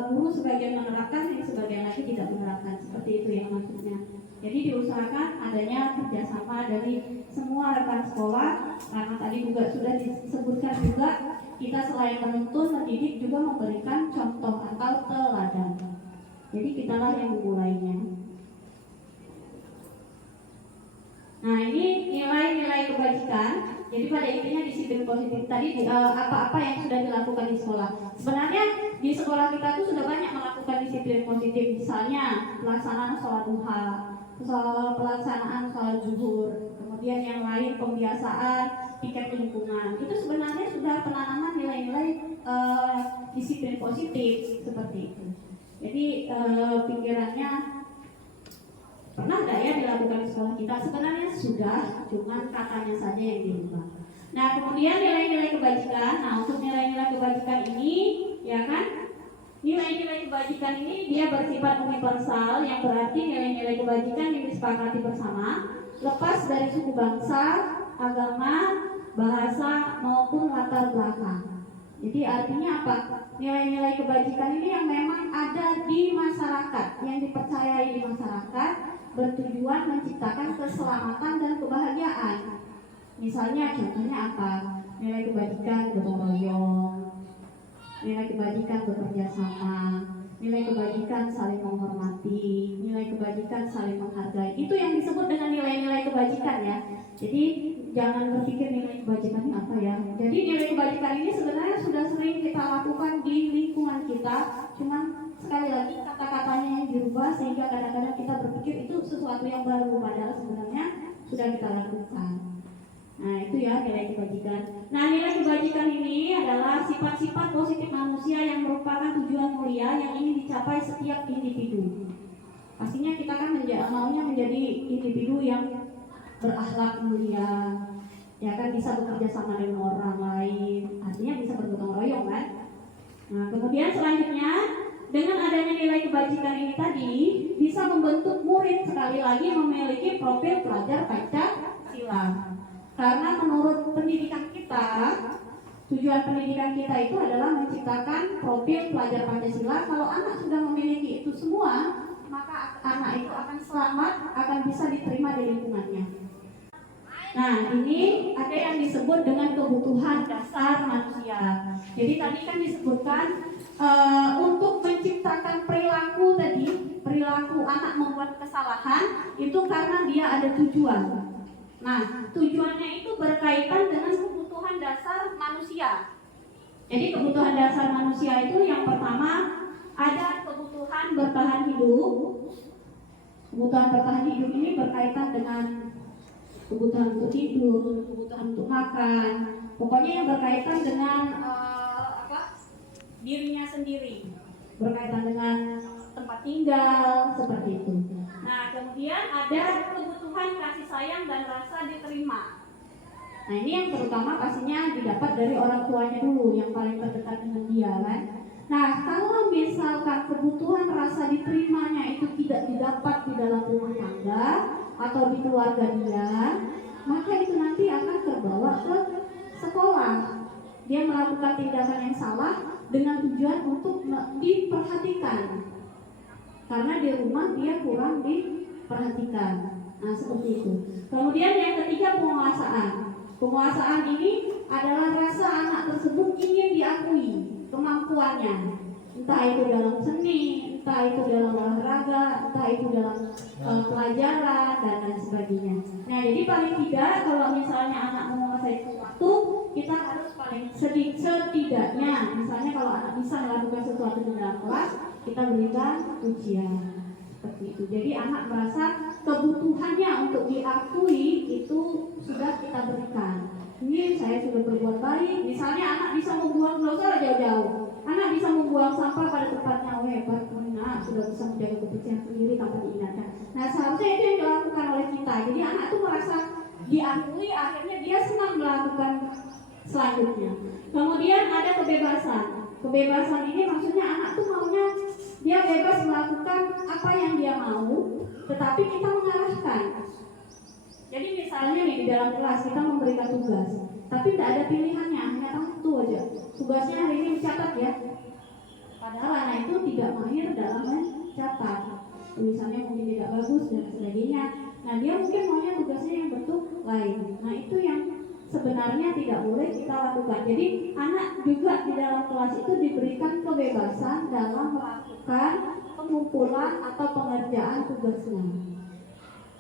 guru sebagian menerapkan, yang sebagian lagi tidak menerapkan? Seperti itu yang maksudnya. Jadi diusahakan adanya kerjasama dari semua rekan sekolah, karena tadi juga sudah disebutkan juga kita selain menuntun, mendidik juga memberikan contoh atau teladan. Jadi kitalah yang memulainya. Nah ini nilai-nilai kebajikan. Jadi pada intinya disiplin positif tadi apa-apa yang sudah dilakukan di sekolah. Sebenarnya di sekolah kita tuh sudah banyak melakukan disiplin positif. Misalnya pelaksanaan sholat duha, pelaksanaan sholat zuhur, kemudian yang lain pembiasaan tiket lingkungan. Itu sebenarnya sudah penanaman nilai-nilai disiplin positif seperti itu. Jadi pikirannya pernah nggak ya dilakukan di sekolah kita? Sebenarnya sudah, cuman katanya saja yang dirubah. Nah kemudian nilai-nilai kebajikan. Nah untuk nilai-nilai kebajikan ini, ya kan? Nilai-nilai kebajikan ini dia bersifat universal, yang berarti nilai-nilai kebajikan yang disepakati bersama, lepas dari suku bangsa, agama, bahasa maupun latar belakang. Jadi artinya apa? Nilai-nilai kebajikan ini yang memang ada di masyarakat, yang dipercayai di masyarakat, bertujuan menciptakan keselamatan dan kebahagiaan. Misalnya contohnya apa? Nilai kebajikan gotong royong, nilai kebajikan bekerja sama, nilai kebajikan saling menghormati, nilai kebajikan saling menghargai. Itu yang disebut dengan nilai-nilai kebajikan ya. Jadi jangan berpikir nilai kebajikan ini apa ya. Jadi nilai kebajikan ini sebenarnya sudah sering kita lakukan di lingkungan kita, cuman sekali lagi kata-katanya yang dirubah sehingga kadang-kadang kita berpikir itu sesuatu yang baru, padahal sebenarnya sudah kita lakukan. Nah, itu ya nilai kebajikan. Nah, nilai kebajikan ini adalah sifat-sifat positif manusia yang merupakan tujuan mulia yang ingin dicapai setiap individu. Pastinya kita kan maunya menjadi individu yang berakhlak mulia, ya kan, bisa bekerja sama dengan orang lain, artinya bisa bergotong royong kan. Nah, kemudian selanjutnya dengan adanya nilai kebajikan ini tadi bisa membentuk murid sekali lagi memiliki profil pelajar Pancasila. Karena menurut pendidikan kita, tujuan pendidikan kita itu adalah menciptakan profil pelajar Pancasila. Kalau anak sudah memiliki itu semua, maka anak itu akan selamat, akan bisa diterima di lingkungannya. Nah, ini ada yang disebut dengan kebutuhan dasar manusia. Jadi tadi kan disebutkan untuk menciptakan perilaku tadi, perilaku anak membuat kesalahan itu karena dia ada tujuan. Nah, tujuannya itu berkaitan dengan kebutuhan dasar manusia. Jadi kebutuhan dasar manusia itu yang pertama ada kebutuhan bertahan hidup. Kebutuhan bertahan hidup ini berkaitan dengan kebutuhan untuk tidur, kebutuhan untuk makan. Pokoknya yang berkaitan dengan dirinya sendiri, berkaitan dengan tempat tinggal, seperti itu. Nah, kemudian ada kebutuhan kasih sayang dan rasa diterima. Nah, ini yang terutama pastinya didapat dari orang tuanya dulu, yang paling terdekat dengan dia kan. Nah, kalau misalkan kebutuhan rasa diterimanya itu tidak didapat di dalam rumah tangga atau di keluarga dia, maka itu nanti akan terbawa ke sekolah. Dia melakukan tindakan yang salah dengan tujuan untuk diperhatikan. Karena di rumah dia kurang diperhatikan. Nah, seperti itu. Kemudian yang ketiga, penguasaan. Penguasaan ini adalah rasa anak tersebut ingin diakui kemampuannya. Entah itu dalam seni, entah itu dalam olahraga, entah itu dalam pelajaran dan lain sebagainya. Nah, jadi paling tidak kalau misalnya anak menguasai sesuatu, kita harus paling setidaknya, misalnya kalau anak bisa melakukan sesuatu di dalam kelas, kita berikan ujian seperti itu. Jadi anak merasa kebutuhannya untuk diakui itu sudah kita berikan. Ini saya sudah berbuat baik. Misalnya anak bisa membuang saudara jauh-jauh, anak bisa membuang sampah pada tempatnya. Hebat, nah sudah bisa menjaga kebersihan sendiri tanpa diingatkan. Nah, seharusnya itu yang dilakukan oleh kita. Jadi anak itu merasa diakui, akhirnya dia senang melakukan selanjutnya. Kemudian ada kebebasan. Kebebasan ini maksudnya anak tuh maunya dia bebas melakukan apa yang dia mau, tetapi kita mengarahkan. Jadi misalnya nih di dalam kelas kita memberikan tugas, tapi tidak ada pilihannya, hanya satu aja. Tugasnya hari ini mencatat ya. Padahal anak itu tidak mahir dalam mencatat, tulisannya mungkin tidak bagus dan sebagainya. Nah, dia mungkin maunya tugasnya yang bentuk lain. Nah, itu yang sebenarnya tidak boleh kita lakukan. Jadi anak juga di dalam kelas itu diberikan kebebasan dalam melakukan pengumpulan atau pengerjaan tugasnya.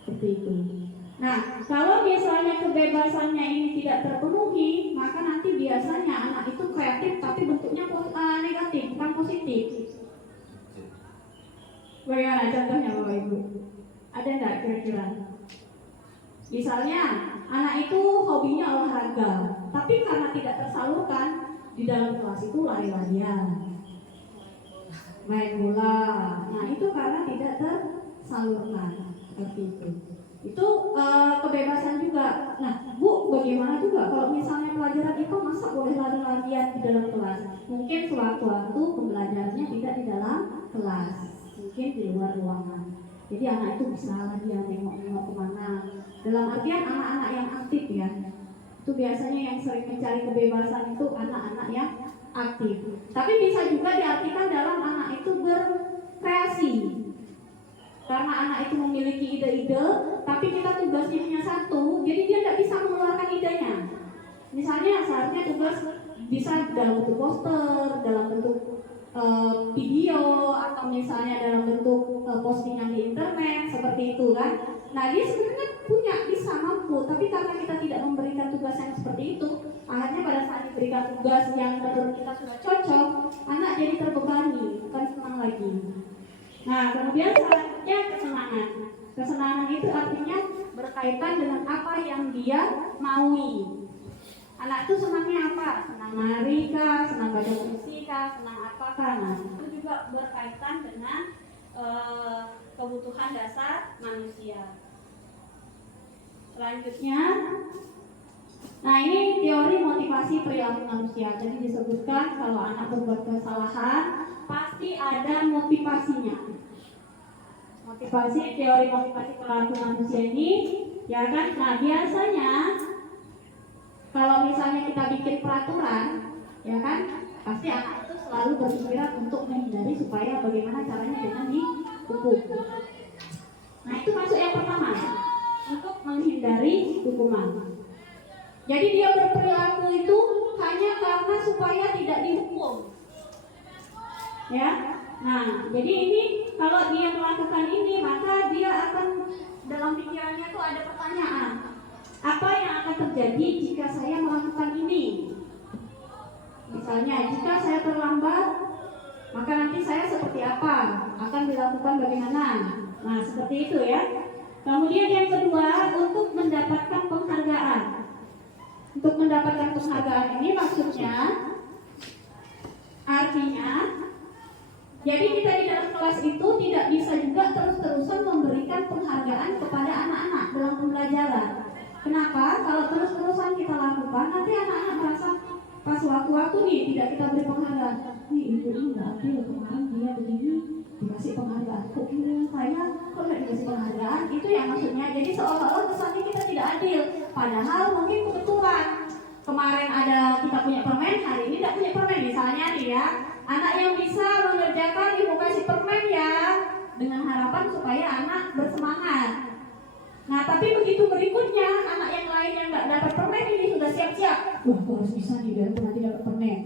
Seperti itu. Nah, kalau misalnya kebebasannya ini tidak terpenuhi, maka nanti biasanya anak itu kreatif tapi bentuknya negatif, bukan positif. Bagaimana contohnya Bapak Ibu? Ada enggak kira-kira? Misalnya anak itu hobinya olahraga, tapi karena tidak tersalurkan di dalam kelas itu lari-larian, main bola. Nah, itu karena tidak tersalurkan seperti itu. Itu kebebasan juga. Nah, Bu, bagaimana juga kalau misalnya pelajaran itu masa boleh lari-larian di dalam kelas? Mungkin sewaktu-waktu pembelajarannya tidak di dalam kelas, mungkin di luar ruangan. Jadi anak itu bisa larian, nengok-nengok kemana. Dalam artian anak-anak yang aktif ya. Itu biasanya yang sering mencari kebebasan itu anak-anak yang aktif. Tapi bisa juga diartikan dalam anak itu berkreasi. Karena anak itu memiliki ide-ide, tapi kita tugasnya hanya satu, jadi dia tidak bisa mengeluarkan idenya. Misalnya seharusnya tugas bisa dalam bentuk poster, dalam bentuk video, atau misalnya dalam bentuk postingan di internet, seperti itu kan. Nah, dia sebenarnya bisa mampu, tapi karena kita tidak memberikan tugas yang seperti itu, akhirnya pada saat diberikan tugas yang menurut kita sudah cocok, anak jadi terbebani, bukan senang lagi. Nah, kemudian selanjutnya kesenangan. Kesenangan itu artinya berkaitan dengan apa yang dia maui. Anak itu senangnya apa? Senang nari kah? Senang baca puisi kah? Senang apakah? Nah, itu juga berkaitan dengan kebutuhan dasar manusia. Selanjutnya, nah ini teori motivasi perilaku manusia. Jadi disebutkan kalau anak berbuat kesalahan pasti ada motivasinya. Motivasi, teori motivasi perilaku manusia ini, ya kan? Nah biasanya kalau misalnya kita bikin peraturan, ya kan, pasti anak itu selalu berpikiran untuk menghindari supaya bagaimana caranya dengan dihukum. Nah itu masuk yang pertama, untuk menghindari hukuman. Jadi dia berperilaku itu hanya karena supaya tidak dihukum. Ya, nah jadi ini kalau dia melakukan ini maka dia akan dalam pikirannya itu ada pertanyaan. Apa yang akan terjadi jika saya melakukan ini? Misalnya, jika saya terlambat, maka nanti saya seperti apa? Akan dilakukan bagaimana? Nah, seperti itu ya. Kemudian yang kedua, untuk mendapatkan penghargaan. Untuk mendapatkan penghargaan ini maksudnya, artinya, jadi kita di dalam kelas itu tidak bisa juga terus-terusan memberikan penghargaan kepada anak-anak dalam pembelajaran. Kenapa? Kalau terus-terusan kita lakukan, nanti anak-anak merasa pas waktu-waktu nih tidak kita beri penghargaan. Nih ibu ini nggak adil, kemarin dia begini dikasih penghargaan. Kok ini saya kok nggak dikasih penghargaan? Itu yang maksudnya. Jadi seolah-olah kesannya kita tidak adil. Padahal mungkin kebetulan kemarin ada kita punya permen, hari ini tidak punya permen. Misalnya nih ya, anak yang bisa mengerjakan ibu kasih permen ya, dengan harapan supaya anak bersemangat. Nah, tapi begitu berikutnya, anak yang lain yang nggak dapat permen ini sudah siap-siap. Wah, aku harus bisa nih biar nanti dapat permen.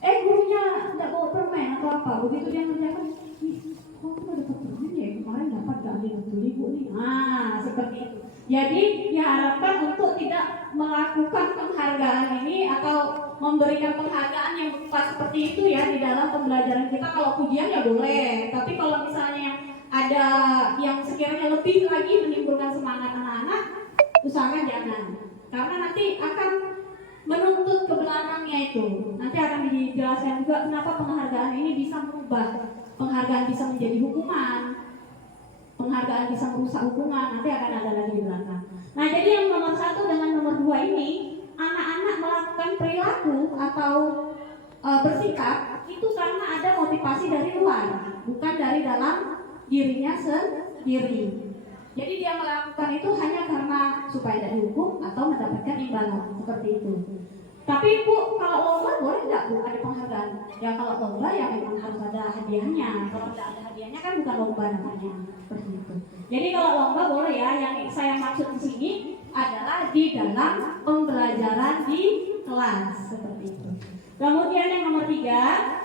Gurunya nggak bawa permen atau apa? Begitu dia mengerjakan, kok aku dapat permen ya? Kemarin dapat gak adil betul ibu nih. Nah, seperti itu. Jadi diharapkan untuk tidak melakukan penghargaan ini atau memberikan penghargaan yang pas seperti itu ya di dalam pembelajaran kita. Kalau pujian ya boleh, tapi kalau misalnya ada yang sekiranya lebih lagi menimbulkan semangat anak-anak, usahakan jangan, karena nanti akan menuntut ke belakangnya itu. Nanti akan dijelaskan juga kenapa penghargaan ini bisa merubah, penghargaan bisa menjadi hukuman, penghargaan bisa merusak hubungan, nanti akan ada lagi di belakang. Nah jadi yang nomor 1 dengan nomor 2 ini, anak-anak melakukan perilaku atau bersikap itu karena ada motivasi dari luar, bukan dari dalam dirinya sendiri. Jadi dia melakukan itu hanya karena supaya tidak dihukum atau mendapatkan imbalan seperti itu. Tapi Bu, kalau lomba boleh nggak Bu ada penghargaan? Ya kalau lomba ya memang harus ada hadiahnya. Kalau tidak ada hadiahnya kan bukan lomba namanya, seperti itu. Jadi kalau lomba boleh ya. Yang saya maksud di sini adalah di dalam pembelajaran di kelas seperti itu. Kemudian yang nomor 3,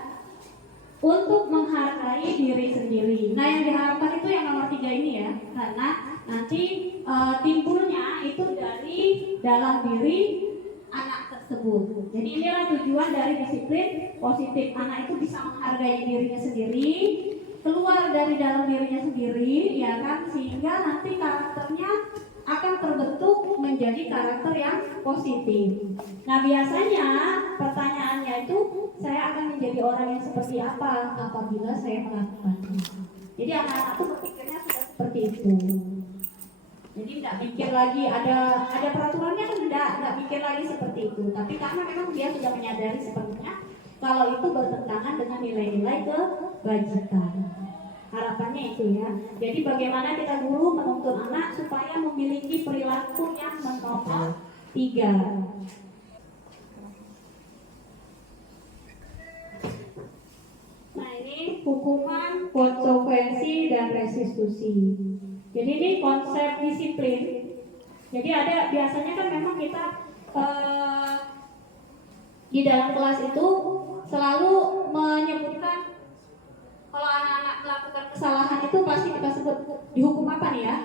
untuk menghargai diri sendiri. Nah yang diharapkan itu yang nomor 3 ini ya, karena nanti timbulnya itu dari dalam diri anak tersebut. Jadi inilah tujuan dari disiplin positif. Anak itu bisa menghargai dirinya sendiri, keluar dari dalam dirinya sendiri, ya kan, sehingga nanti karakternya akan terbentuk menjadi karakter yang positif. Nah biasanya pertanyaannya itu, saya akan menjadi orang yang seperti apa apabila saya melakukannya. Jadi anak-anak itu berpikirnya sudah seperti itu. Jadi tidak pikir lagi ada peraturannya, tidak pikir lagi seperti itu. Tapi karena memang dia sudah menyadari sepenuhnya kalau itu bertentangan dengan nilai-nilai kebajikan. Harapannya itu ya. Jadi bagaimana kita guru menuntun anak supaya memiliki perilaku yang nomor 3. Nah ini hukuman, konsekuensi, dan restitusi. Jadi ini konsep disiplin. Jadi ada biasanya kan memang kita di dalam kelas itu selalu menyebutkan kalau anak-anak melakukan kesalahan itu pasti kita sebut dihukum apa nih ya,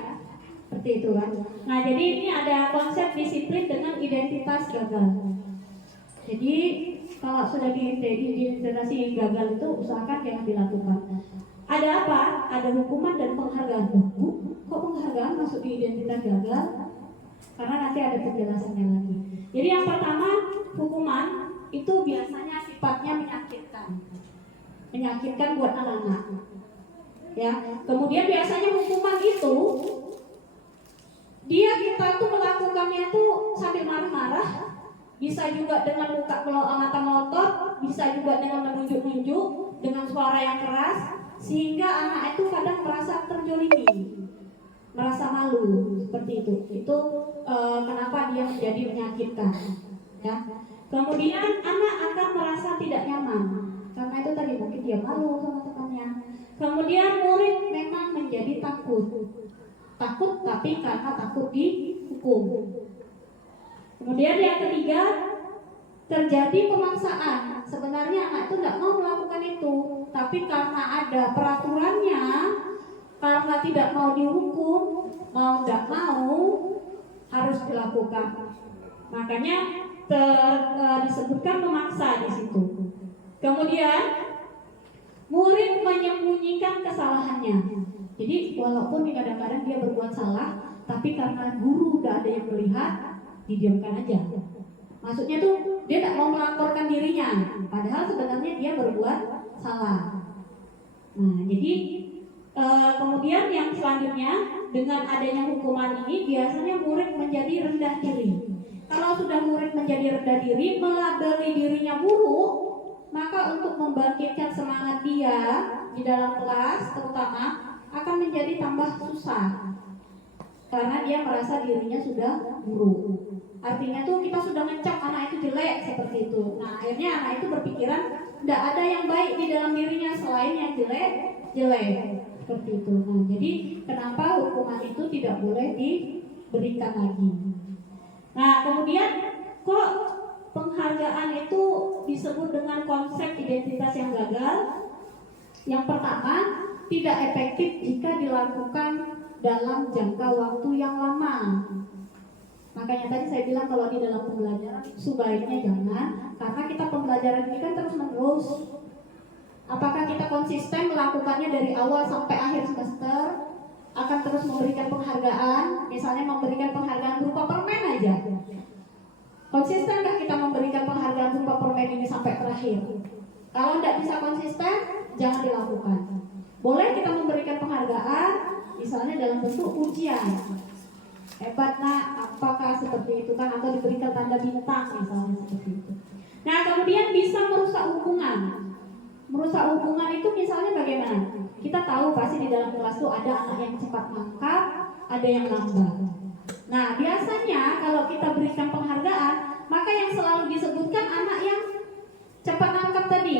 seperti itu kan. Nah jadi ini ada konsep disiplin dengan identitas gagal. Jadi kalau sudah diidentifikasi gagal itu usahakan jangan dilakukan. Ada apa? Ada hukuman dan penghargaan. Kok penghargaan masuk di identitas gagal? Karena nanti ada penjelasannya lagi. Jadi yang pertama, hukuman itu biasanya sifatnya menyakitkan buat anak-anak. Ya, kemudian biasanya hukuman itu kita tuh melakukannya tuh sambil marah-marah, bisa juga dengan muka mata melotot, bisa juga dengan menunjuk-nunjuk, dengan suara yang keras, sehingga anak itu kadang merasa terjolimi, merasa malu seperti itu. Itu kenapa dia menjadi menyakitkan. Ya. Kemudian anak akan merasa tidak nyaman karena itu tadi mungkin dia malu sama temannya. Kemudian murid memang menjadi takut tapi karena takut dihukum. Kemudian yang ketiga, terjadi pemaksaan. Sebenarnya anak itu tidak mau melakukan itu, tapi karena ada peraturannya, karena tidak mau dihukum, mau tidak mau harus dilakukan. Makanya disebutkan memaksa di situ. Kemudian murid menyembunyikan kesalahannya. Jadi walaupun kadang-kadang dia berbuat salah, tapi karena guru gak ada yang melihat, didiamkan aja. Maksudnya tuh dia tak mau melaporkan dirinya, padahal sebenarnya dia berbuat salah. Nah, jadi kemudian yang selanjutnya, dengan adanya hukuman ini biasanya murid menjadi rendah diri. Kalau sudah murid menjadi rendah diri, melabeli dirinya buruk, maka untuk membangkitkan semangat dia di dalam kelas terutama akan menjadi tambah susah karena dia merasa dirinya sudah buruk. Artinya tuh kita sudah mencap anak itu jelek seperti itu. Nah akhirnya anak itu berpikiran tidak ada yang baik di dalam dirinya selain yang jelek seperti itu. Nah jadi kenapa hukuman itu tidak boleh diberikan lagi. Nah kemudian kok penghargaan itu disebut dengan konsep identitas yang gagal? Yang pertama, tidak efektif jika dilakukan dalam jangka waktu yang lama. Makanya tadi saya bilang kalau di dalam pembelajaran sebaiknya jangan, karena kita pembelajaran ini kan terus menerus. Apakah kita konsisten melakukannya dari awal sampai akhir semester? Akan terus memberikan penghargaan, misalnya memberikan penghargaan berupa permen aja. Konsistenkah kita memberikan penghargaan berupa permen ini sampai terakhir? Kalau tidak bisa konsisten, jangan dilakukan. Boleh kita memberikan penghargaan, misalnya dalam bentuk pujian. Hebat nak, apakah seperti itu kan? Atau diberikan tanda bintang misalnya seperti itu. Nah kemudian bisa merusak hubungan. Merusak hubungan itu misalnya bagaimana? Kita tahu pasti di dalam kelas itu ada anak yang cepat mangkap, ada yang lambat. Nah biasanya kalau kita berikan penghargaan, maka yang selalu disebutkan anak yang cepat nangkap tadi.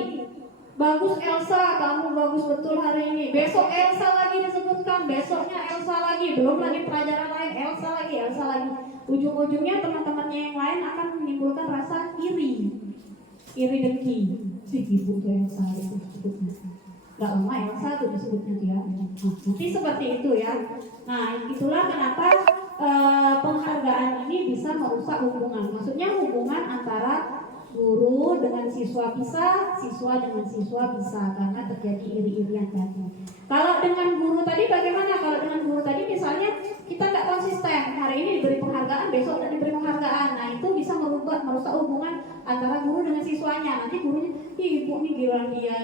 Bagus Elsa, kamu bagus betul hari ini. Besok Elsa lagi disebutkan, besoknya Elsa lagi, belum lagi pelajaran lain Elsa lagi. Ujung-ujungnya teman-temannya yang lain akan menimbulkan rasa iri dengki. Si ibu tuh Elsa itu disebutnya. Gak lama Elsa tuh disebutnya dia. Nah, nanti seperti itu ya. Nah itulah kenapa penghargaan ini bisa merusak hubungan. Maksudnya hubungan antara guru dengan siswa bisa, siswa dengan siswa bisa, karena terjadi iri-irian tadi. Kalau dengan guru tadi bagaimana? Kalau dengan guru tadi misalnya kita nggak konsisten, hari ini diberi penghargaan, besok tidak diberi penghargaan. Nah itu bisa merusak hubungan antara guru dengan siswanya. Nanti gurunya, ibu nih giliran dia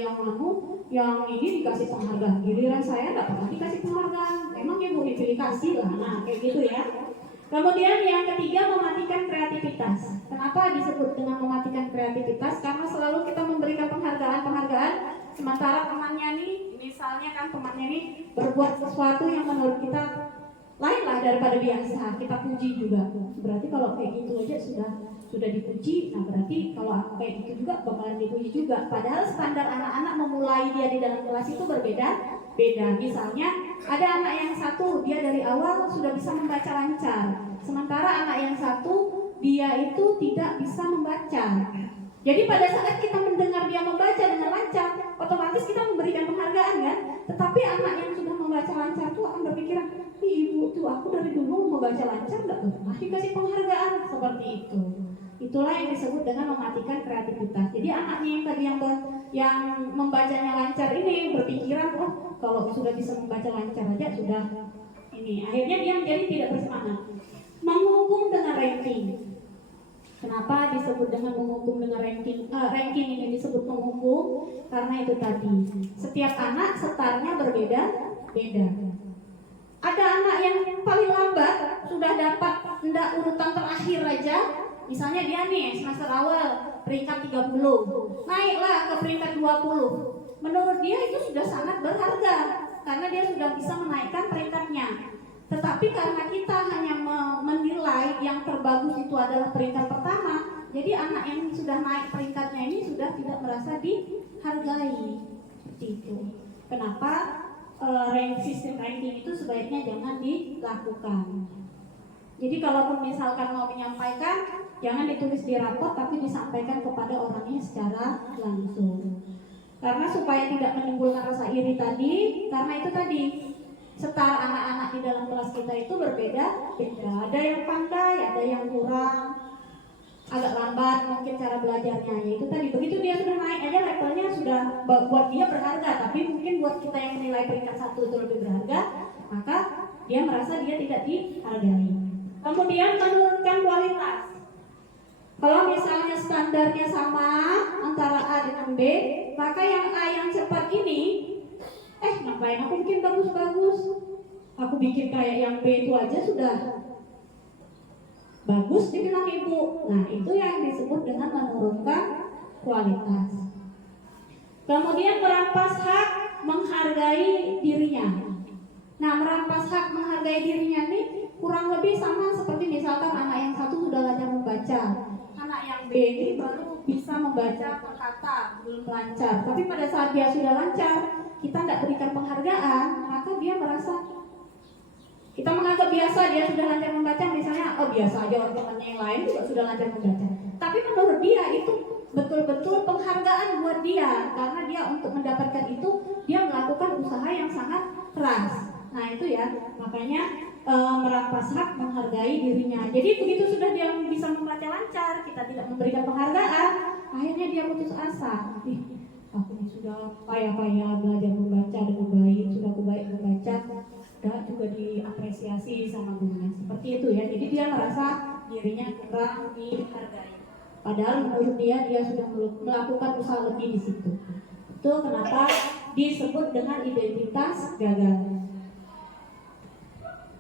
yang ini dikasih penghargaan, giliran saya nggak pernah dikasih penghargaan. Memang ibu dipilih kasih lah, nah kayak gitu ya. Kemudian yang ketiga, mematikan kreativitas. Kenapa disebut dengan mematikan kreativitas? Karena selalu kita memberikan penghargaan, sementara temannya nih, misalnya kan temannya nih berbuat sesuatu yang menurut kita lain lah daripada biasa, kita puji juga. Berarti kalau kayak gitu aja sudah dipuji, nah berarti kalau aku kayak gitu juga bakalan dipuji juga. Padahal standar anak-anak memulai dia di dalam kelas itu beda. Misalnya ada anak yang satu, dia dari awal sudah bisa membaca lancar, sementara anak yang satu dia itu tidak bisa membaca. Jadi pada saat kita mendengar dia membaca dengan lancar, otomatis kita memberikan penghargaan kan. Tetapi anak yang sudah membaca lancar itu akan berpikiran, ibu tuh aku dari dulu membaca lancar nggak pernah dikasih penghargaan seperti itu. Itulah yang disebut dengan mematikan kreativitas. Jadi anaknya yang tadi yang membacanya lancar ini berpikiran, oh kalau sudah bisa membaca lancar aja sudah ini. Akhirnya dia menjadi tidak bersemangat. Menghukum dengan ranking. Kenapa disebut dengan menghukum dengan ranking? Ranking ini disebut menghukum karena itu tadi. Setiap anak setarnya berbeda-beda. Ada anak yang paling lambat sudah dapat urutan terakhir aja. Misalnya dia nih semester awal peringkat 30, naiklah ke peringkat 20. Menurut dia itu sudah sangat berharga karena dia sudah bisa menaikkan peringkatnya. Tetapi karena kita hanya menilai yang terbagus itu adalah peringkat pertama, jadi anak yang sudah naik peringkatnya ini sudah tidak merasa dihargai. Seperti itu. Kenapa sistem ranking itu sebaiknya jangan dilakukan. Jadi kalau misalkan mau menyampaikan, jangan ditulis di rapot tapi disampaikan kepada orangnya secara langsung. Karena supaya tidak menimbulkan rasa iri tadi, karena itu tadi setar anak-anak di dalam kelas kita itu berbeda-beda. Ada yang pandai, ada yang kurang, agak lambat mungkin cara belajarnya. Yaitu tadi begitu dia sudah naik aja levelnya sudah buat dia berharga, tapi mungkin buat kita yang menilai peringkat 1 itu lebih berharga, maka dia merasa dia tidak dihargai. Kemudian menurunkan kualitas. Kalau misalnya standarnya sama antara A dengan B, maka yang A yang cepat ini, ngapain aku bikin bagus-bagus? Aku bikin kayak yang B itu aja sudah bagus dibilang ibu. Nah, itu yang disebut dengan menurunkan kualitas. Kemudian merampas hak menghargai dirinya. Nah, merampas hak menghargai dirinya ini kurang lebih sama seperti misalkan anak yang satu sudah lancar membaca, anak yang B ini baru bisa membaca per kata, belum lancar. Tapi pada saat dia sudah lancar, kita tidak berikan penghargaan, maka dia merasa kita menganggap biasa dia sudah lancar membaca, misalnya biasa aja orang temannya yang lain juga sudah lancar membaca. Tapi menurut dia itu betul-betul penghargaan buat dia, karena dia untuk mendapatkan itu dia melakukan usaha yang sangat keras. Nah itu ya, makanya merampas hak menghargai dirinya. Jadi begitu sudah dia bisa membaca lancar, kita tidak memberikan penghargaan, akhirnya dia putus asa. Aku ini sudah payah-payah belajar membaca dengan baik, sudah baik membaca, dan juga diapresiasi sama gurunya. Seperti itu ya. Jadi dia merasa dirinya kurang dihargai. Padahal menurut dia sudah melakukan usaha lebih di situ. Itu kenapa disebut dengan identitas gagal.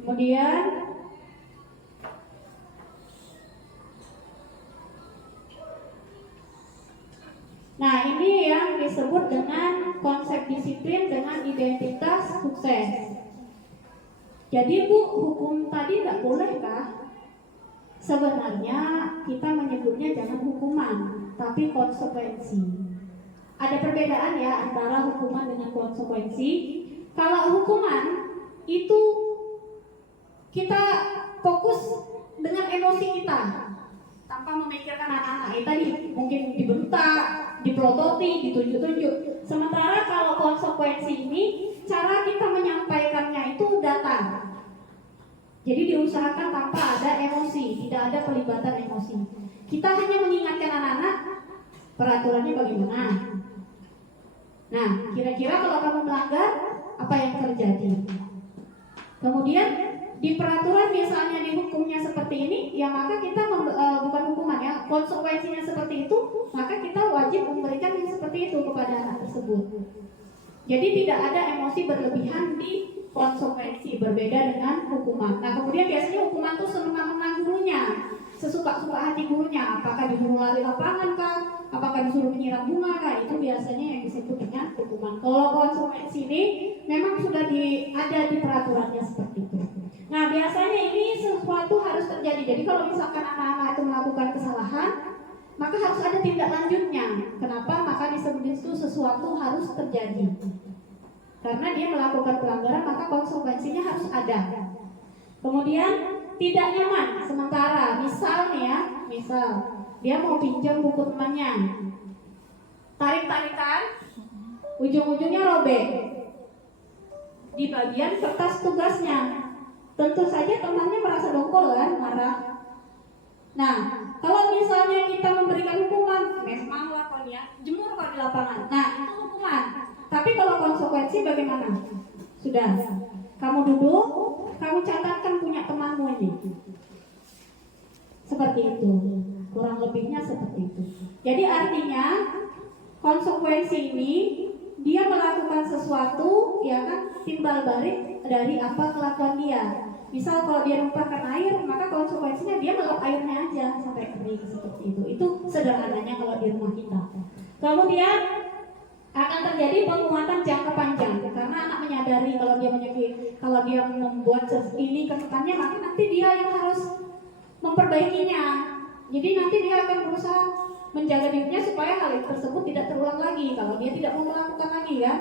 Kemudian nah ini yang disebut dengan konsep disiplin dengan identitas sukses. Jadi Bu, hukum tadi tidak boleh kah? Sebenarnya kita menyebutnya jangan hukuman, tapi konsekuensi. Ada perbedaan ya antara hukuman dengan konsekuensi. Kalau hukuman itu kita fokus dengan emosi kita tanpa memikirkan anak-anak tadi mungkin dibentak, dipelototi, ditunjuk-tunjuk. Sementara kalau konsekuensi ini cara kita menyampaikannya itu datar. Jadi diusahakan tanpa ada emosi, tidak ada pelibatan emosi. Kita hanya mengingatkan anak-anak peraturannya bagaimana. Nah, kira-kira kalau kamu melanggar apa yang terjadi? Kemudian di peraturan misalnya di hukumnya seperti ini, ya maka kita bukan hukuman ya, konsekuensinya seperti itu, maka kita wajib memberikan yang seperti itu kepada anak tersebut. Jadi tidak ada emosi berlebihan di konsekuensi, berbeda dengan hukuman. Nah kemudian biasanya hukuman itu senang-senang gurunya, sesuka-suka hati gurunya, apakah disuruh lari lapangan kah, apakah disuruh menyiram bunga kah, itu biasanya yang disebut dengan hukuman. Kalau konsekuensi ini memang sudah ada di peraturannya seperti itu. Nah biasanya ini sesuatu harus terjadi. Jadi kalau misalkan anak-anak itu melakukan kesalahan, maka harus ada tindak lanjutnya. Kenapa? Maka disebut itu sesuatu harus terjadi. Karena dia melakukan pelanggaran, maka konsekuensinya harus ada. Kemudian tidak nyaman sementara, misal dia mau pinjam buku temannya, tarik-tarikan, ujung-ujungnya robek di bagian kertas tugasnya. Tentu saja temannya merasa dongkol kan, marah. Nah, kalau misalnya kita memberikan hukuman, memang lah kau ya, jemur kau di lapangan. Nah, itu hukuman. Tapi kalau konsekuensi bagaimana? Sudah, kamu duduk, kamu catatkan punya temanmu ini. Seperti itu, kurang lebihnya seperti itu. Jadi artinya konsekuensi ini dia melakukan sesuatu, ya kan, timbal balik dari apa kelakuan dia. Misal kalau dia numpahkan air, maka konsekuensinya dia melap airnya aja sampai kering seperti itu. Itu sederhananya kalau di rumah kita. Kemudian akan terjadi penguatan jangka panjang karena anak menyadari kalau dia membuat ini ke depannya, maka nanti dia yang harus memperbaikinya. Jadi nanti dia akan berusaha menjaga dirinya supaya hal tersebut tidak terulang lagi. Kalau dia tidak mau melakukan lagi, ya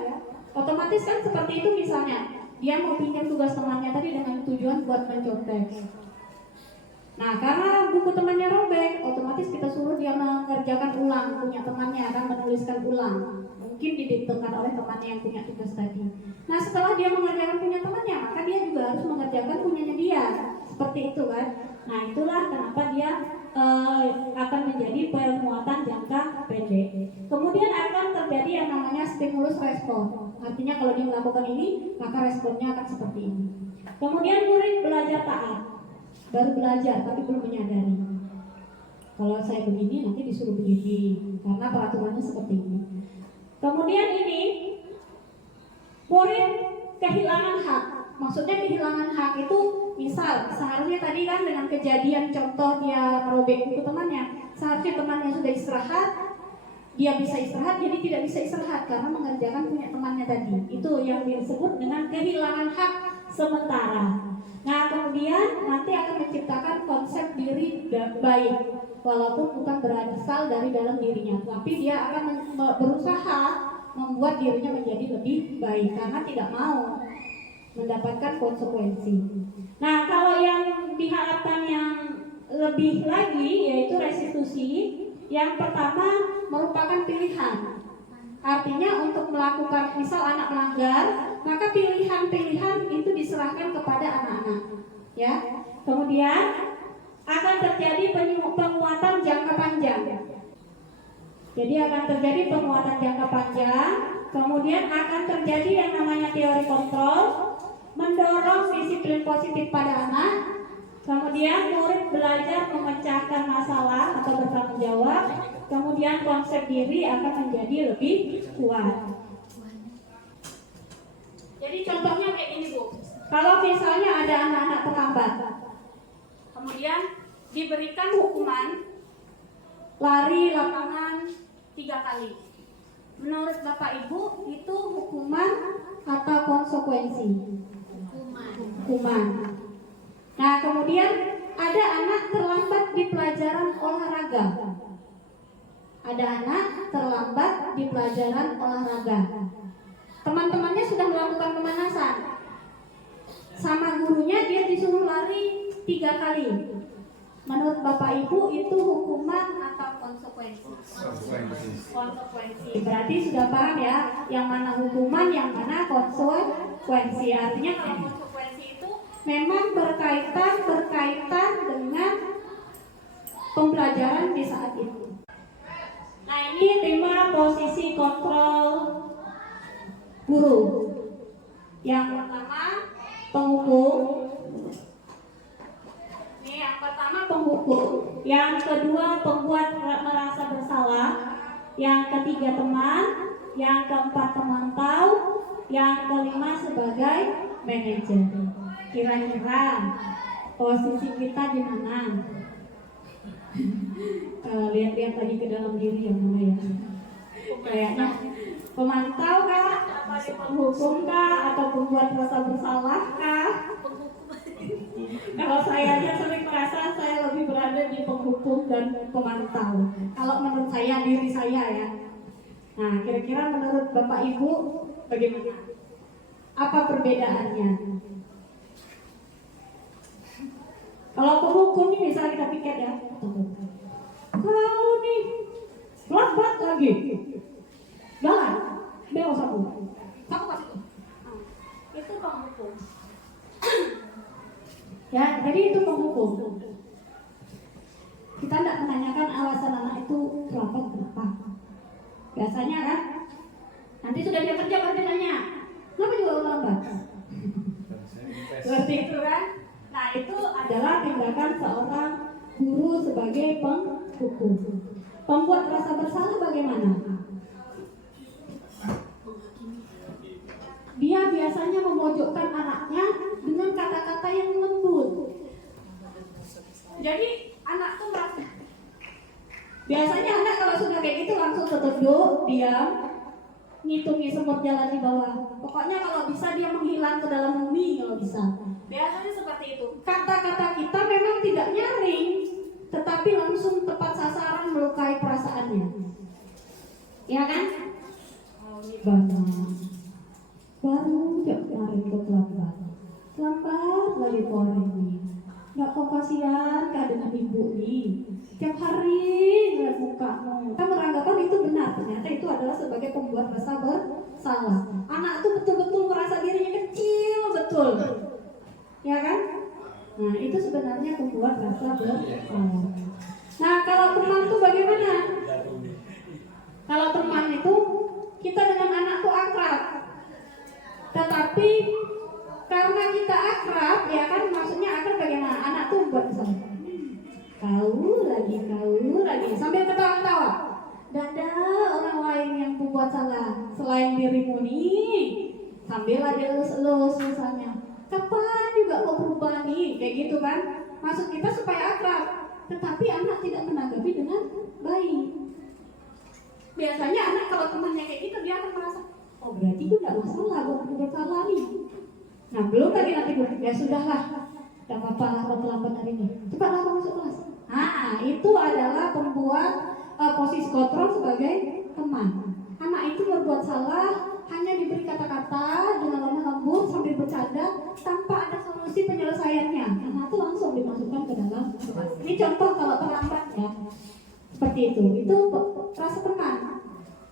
otomatis kan seperti itu. Misalnya dia mau pinjam tugas temannya tadi dengan tujuan buat mencontek. Nah, karena buku temannya robek, otomatis kita suruh dia mengerjakan ulang punya temannya, akan menuliskan ulang. Mungkin didiktekan oleh temannya yang punya tugas tadi. Nah, setelah dia mengerjakan punya temannya, maka dia juga harus mengerjakan punyanya dia. Seperti itu kan. Nah, itulah kenapa dia akan menjadi penguatan jangka pendek. Kemudian akan terjadi yang namanya stimulus respon. Artinya kalau dia melakukan ini, maka responnya akan seperti ini. Kemudian murid belajar taat. Baru belajar tapi belum menyadari. Kalau saya begini nanti disuruh begini karena peraturannya seperti ini. Kemudian ini murid kehilangan hak. Maksudnya kehilangan hak itu misal seharusnya tadi kan dengan kejadian contoh dia merobek buku temannya, seharusnya temannya sudah istirahat, dia bisa istirahat, jadi tidak bisa istirahat karena mengerjakan punya temannya tadi. Itu yang disebut dengan kehilangan hak sementara. Nah, kemudian nanti akan menciptakan konsep diri baik, walaupun bukan berasal dari dalam dirinya, tapi dia akan berusaha membuat dirinya menjadi lebih baik karena tidak mau mendapatkan konsekuensi. Nah, kalau yang diharapkan yang lebih lagi yaitu restitusi, yang pertama merupakan pilihan. Artinya untuk melakukan misal anak melanggar, maka pilihan-pilihan itu diserahkan kepada anak-anak, ya. Kemudian akan terjadi penguatan jangka panjang. Jadi akan terjadi penguatan jangka panjang. Kemudian akan terjadi yang namanya teori kontrol, mendorong disiplin positif pada anak. Kemudian murid belajar memecahkan masalah atau bertanggung jawab. Kemudian konsep diri akan menjadi lebih kuat. Jadi contohnya kayak gini, Bu. Kalau misalnya ada anak-anak terlambat, kemudian diberikan hukuman lari lapangan 3 kali. Menurut Bapak Ibu itu hukuman atau konsekuensi? Hukuman. Nah, kemudian ada anak terlambat di pelajaran olahraga. Ada anak terlambat di pelajaran olahraga. Teman-temannya sudah melakukan pemanasan. Sama gurunya dia disuruh lari 3 kali. Menurut Bapak Ibu itu hukuman atau konsekuensi? Konsekuensi. Berarti sudah paham ya, yang mana hukuman, yang mana konsekuensi. Artinya kalau konsekuensi itu memang berkaitan dengan pembelajaran di saat itu. Nah, ini 5 posisi kontrol guru. Yang pertama penghukum. Ini yang pertama penghukum. Yang kedua pembuat merasa bersalah. Yang ketiga teman. Yang keempat pemantau. Yang kelima sebagai manajer. Kira-kira posisi kita di mana? Lihat-lihat lagi ke dalam diri yang mana ya? Kayaknya pemantau kah? Penghukum kah? Atau pembuat rasa bersalah kah? Kalau saya aja sering merasa saya lebih berada di penghukum dan pemantau. Kalau menurut saya, diri saya ya. Nah, kira-kira menurut Bapak Ibu bagaimana? Apa perbedaannya? Kalau penghukum ini misalnya kita piket ya, kau nih lambat lagi, jalan, belok satu kasih tuh, itu penghukum. Ya, jadi itu penghukum. Kita tidak menanyakan alasan anak itu terlambat kenapa. Biasanya kan, Nanti sudah dia kerja baru dia tanya, kenapa juga lambat? Seperti itu kan? Nah itu adalah tindakan seorang guru sebagai penghukum. Pembuat rasa bersalah bagaimana? Dia biasanya memojokkan anaknya dengan kata-kata yang lembut. Jadi anak tuh merasa, biasanya anak kalau sudah kayak gitu langsung tertunduk, diam, ngitungi semut jalan di bawah. Pokoknya kalau bisa dia menghilang ke dalam bumi kalau bisa. Biasanya seperti itu. Kata-kata kita memang tidak nyaring, tetapi langsung tepat sasaran melukai perasaannya. Ya kan? Oh, ini baru jak kemarin ke lambat lagi koreng nih. Nggak kok kasihan kak dengan ibu nih. Tiap hari ngeliat mukamu. Kita beranggapan itu benar. Ternyata itu adalah sebagai pembuat rasa bersalah. Anak tuh betul-betul merasa dirinya kecil betul. Ya kan? Nah itu sebenarnya pembuat rasa bersalah. Nah kalau teman tuh bagaimana? Kalau teman itu kita dengan anak tuh akrab. Tetapi karena kita akrab, ya kan maksudnya akrab bagaimana? Anak tuh buat salah. Kau lagi sambil ketawa-ketawa. Dada orang lain yang membuat salah selain dirimu nih. Sambil ada elus-elus misalnya. Kapan juga kau berubah nih? Kayak gitu kan? Maksud kita supaya akrab. Tetapi anak tidak menanggapi dengan baik. Biasanya anak kalau temannya kayak gitu dia akan merasa, oh berarti gue gak masalah, gue bersalah nih. Nah belum lagi nanti gue, ya sudahlah, gak apa-apa lah kalau terlambat hari ini, cepatlah kau masuk kelas. Nah itu adalah pembuat posisi kontrol sebagai teman. Anak itu berbuat salah, hanya diberi kata-kata dengan lemah lembut sambil bercanda tanpa ada solusi penyelesaiannya. Anak itu langsung dimasukkan ke dalam kelas. Ini contoh kalau terlambat ya, seperti itu rasa teman.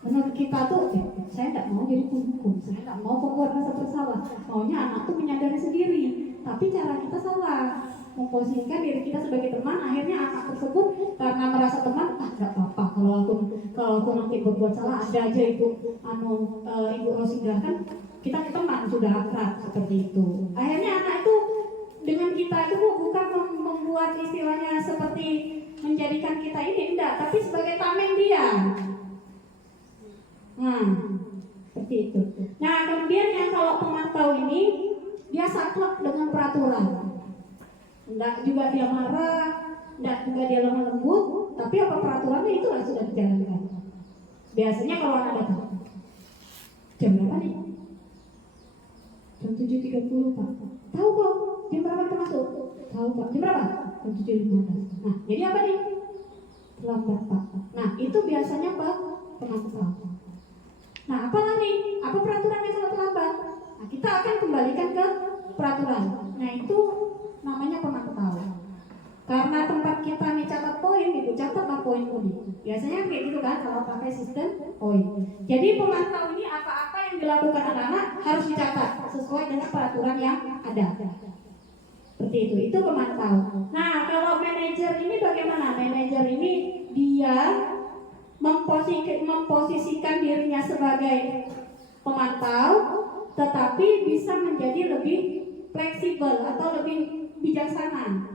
Menurut kita tuh, saya tidak mau jadi penghukum, saya tidak mau pembuat rasa bersalah. Maunya anak tuh menyadari sendiri, tapi cara kita salah. Memposisikan diri kita sebagai teman, akhirnya anak tersebut karena merasa teman, nggak apa-apa kalau aku nanti berbuat salah, ada aja ibu Rosidah kan, kita teman sudah akrab seperti itu. Akhirnya anak itu dengan kita itu bukan membuat istilahnya seperti menjadikan kita ini, enggak, tapi sebagai tameng dia. Nah, seperti itu. Nah, kemudian yang kalau pemantau ini dia saklek dengan peraturan. Enggak juga dia marah, enggak juga dia lemah lembut, tapi apa peraturannya itu sudah dijalankan. Biasanya kalau anak datang, jam berapa nih? Jam 7.30 Pak. Tahu kok, jam berapa kita masuk? Tahu Pak, jam berapa? Jam 7.15. Nah, jadi apa nih? Terlambat Pak. Nah, itu biasanya Pak pemantau. Nah, apalah nih? Apa peraturannya kalau terlambat? Nah, kita akan kembalikan ke peraturan. Nah, itu namanya pemantau. Karena tempat kita nih catat poin, ibu catatlah poin kuning. Biasanya kayak gitu kan kalau pakai sistem poin. Jadi pemantau ini apa-apa yang dilakukan anak-anak harus dicatat sesuai dengan peraturan yang ada. Seperti itu pemantau. Nah, kalau manajer ini bagaimana? Manajer ini dia memposisikan dirinya sebagai pemantau, tetapi bisa menjadi lebih fleksibel atau lebih bijaksana.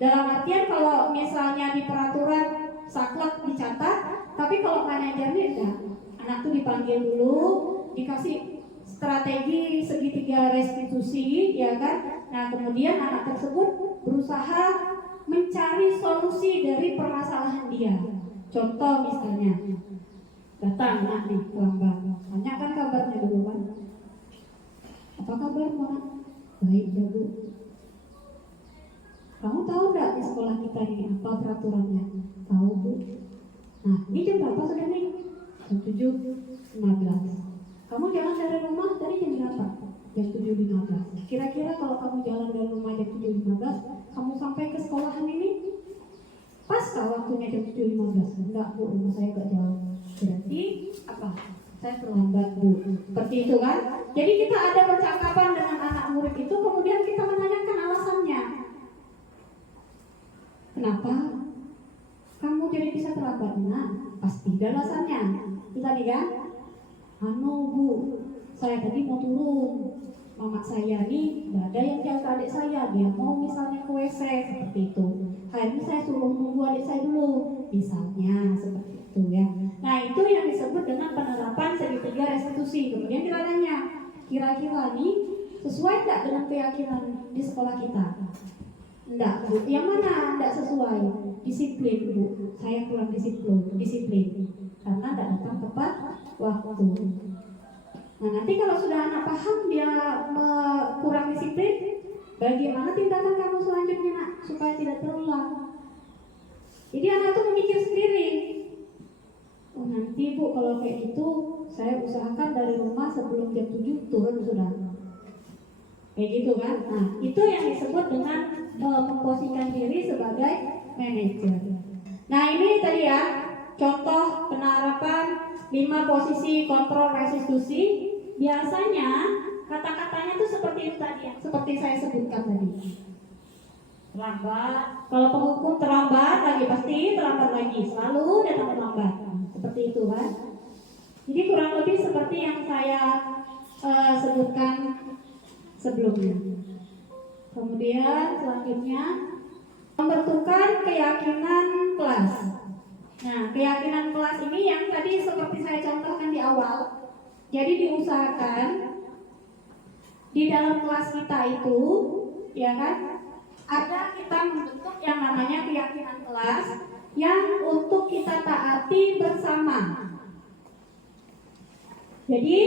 Dalam artian kalau misalnya di peraturan saklek dicatat, tapi kalau manajer ini enggak. Anak tuh dipanggil dulu, dikasih strategi segitiga restitusi, ya kan? Nah, kemudian anak tersebut berusaha mencari solusi dari permasalahan dia. Contoh misalnya, datang anak nih terlambat, tanyakan kabarnya dulu kan. Apa kabar Nak? Baik ya Bu. Kamu tahu nggak di sekolah kita ini apa peraturannya? Tahu Bu. Nah, ini jam berapa sudah nih? Jam 7.15. Kamu jalan dari rumah tadi jam berapa? Jam 7.15. Kira-kira kalau kamu jalan dari rumah jam 7.15, kamu sampai ke sekolahan ini pas waktunya jam 7.15? Enggak Bu, rumah saya agak jauh. Berarti apa? Saya terlambat Bu. Seperti itu kan? Jadi kita ada percakapan dengan anak murid itu, kemudian kita menanyakan alasannya. Kenapa kamu jadi bisa terlambat? Nah, pasti ada alasannya. Itu tadi kan? Bu, saya tadi mau turun, mama saya nih nggak ada yang jaga adik saya, dia mau misalnya ke WC seperti itu. Akhirnya saya suruh nunggu adik saya dulu, misalnya seperti itu ya. Nah itu yang disebut dengan penerapan segitiga restitusi. Kemudian kita tanya, kira-kira nih sesuai nggak dengan keyakinan di sekolah kita? Enggak, Bu. Yang mana enggak sesuai? Disiplin, Bu. Saya kurang disiplin. Karena enggak datang tepat waktu. Nah, nanti kalau sudah anak paham dia kurang disiplin, bagaimana tindakan kamu selanjutnya, Nak, supaya tidak terulang? Jadi anak itu memikir sendiri. Oh, nanti Bu, kalau kayak gitu, saya usahakan dari rumah sebelum jam 7 turun sudah. Kayak gitu kan? Nah, itu yang disebut dengan memposisikan diri sebagai manajer. Nah, ini tadi ya contoh penerapan 5 posisi kontrol restitusi. Biasanya kata-katanya tuh seperti itu tadi ya, seperti saya sebutkan tadi. Terlambat, kalau penghukum terlambat lagi pasti terlambat lagi, selalu datang terlambat. Seperti itu kan? Jadi kurang lebih seperti yang saya sebutkan sebelumnya. Kemudian selanjutnya pembentukan keyakinan kelas. Nah, keyakinan kelas ini yang tadi seperti saya contohkan di awal. Jadi diusahakan di dalam kelas kita itu, ya kan, ada kita membentuk yang namanya keyakinan kelas yang untuk kita taati bersama. Jadi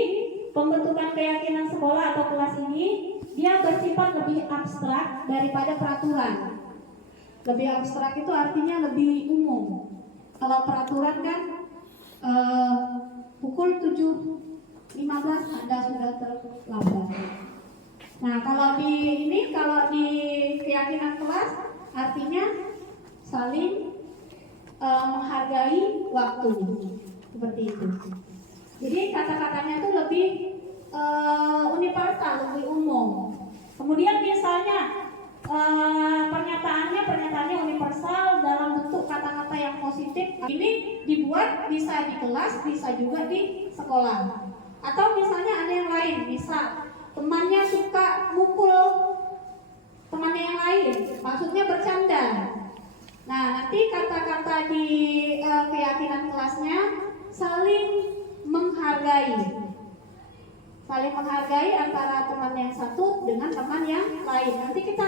pembentukan keyakinan sekolah atau kelas ini dia bersifat lebih abstrak daripada peraturan. Lebih abstrak itu artinya lebih umum. Kalau peraturan kan pukul 7.15 Anda sudah terlambat. Nah, kalau di keyakinan kelas artinya saling menghargai waktu. Seperti itu. Jadi kata-katanya itu lebih universal, lebih umum. Kemudian misalnya pernyataannya universal dalam bentuk kata-kata yang positif. Ini dibuat bisa di kelas, bisa juga di sekolah. Atau misalnya ada yang lain, misal temannya suka mukul temannya yang lain, maksudnya bercanda. Nah, nanti kata-kata di keyakinan kelasnya saling menghargai antara teman yang satu dengan teman yang lain. Nanti kita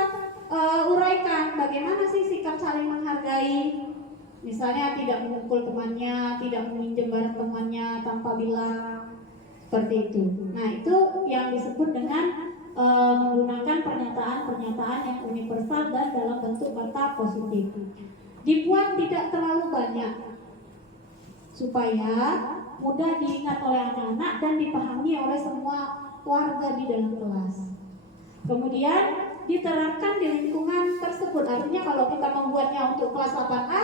uraikan bagaimana sih sikap saling menghargai. Misalnya tidak memukul temannya, tidak meminjam barang temannya tanpa bilang, seperti itu. Nah, itu yang disebut dengan menggunakan pernyataan-pernyataan yang universal dan dalam bentuk kata positif. Dibuat tidak terlalu banyak supaya mudah diingat oleh anak-anak dan dipahami oleh semua warga di dalam kelas. Kemudian diterapkan di lingkungan tersebut. Artinya kalau kita membuatnya untuk kelas 8A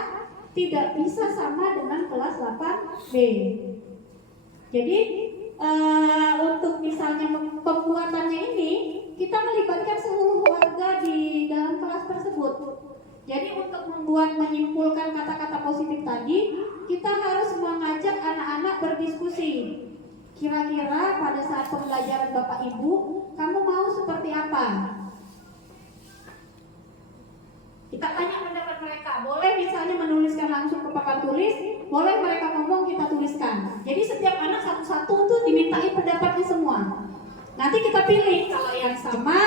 tidak bisa sama dengan kelas 8B. Jadi untuk misalnya pembuatannya ini kita melibatkan seluruh warga di dalam kelas tersebut. Jadi untuk menyimpulkan kata-kata positif tadi, kita harus mengajak anak-anak berdiskusi. Kira-kira pada saat pembelajaran Bapak Ibu, kamu mau seperti apa? Kita tanya pendapat mereka. Boleh misalnya menuliskan langsung ke papan tulis, boleh mereka ngomong kita tuliskan. Jadi setiap anak satu-satu tuh dimintai pendapatnya semua. Nanti kita pilih, kalau yang sama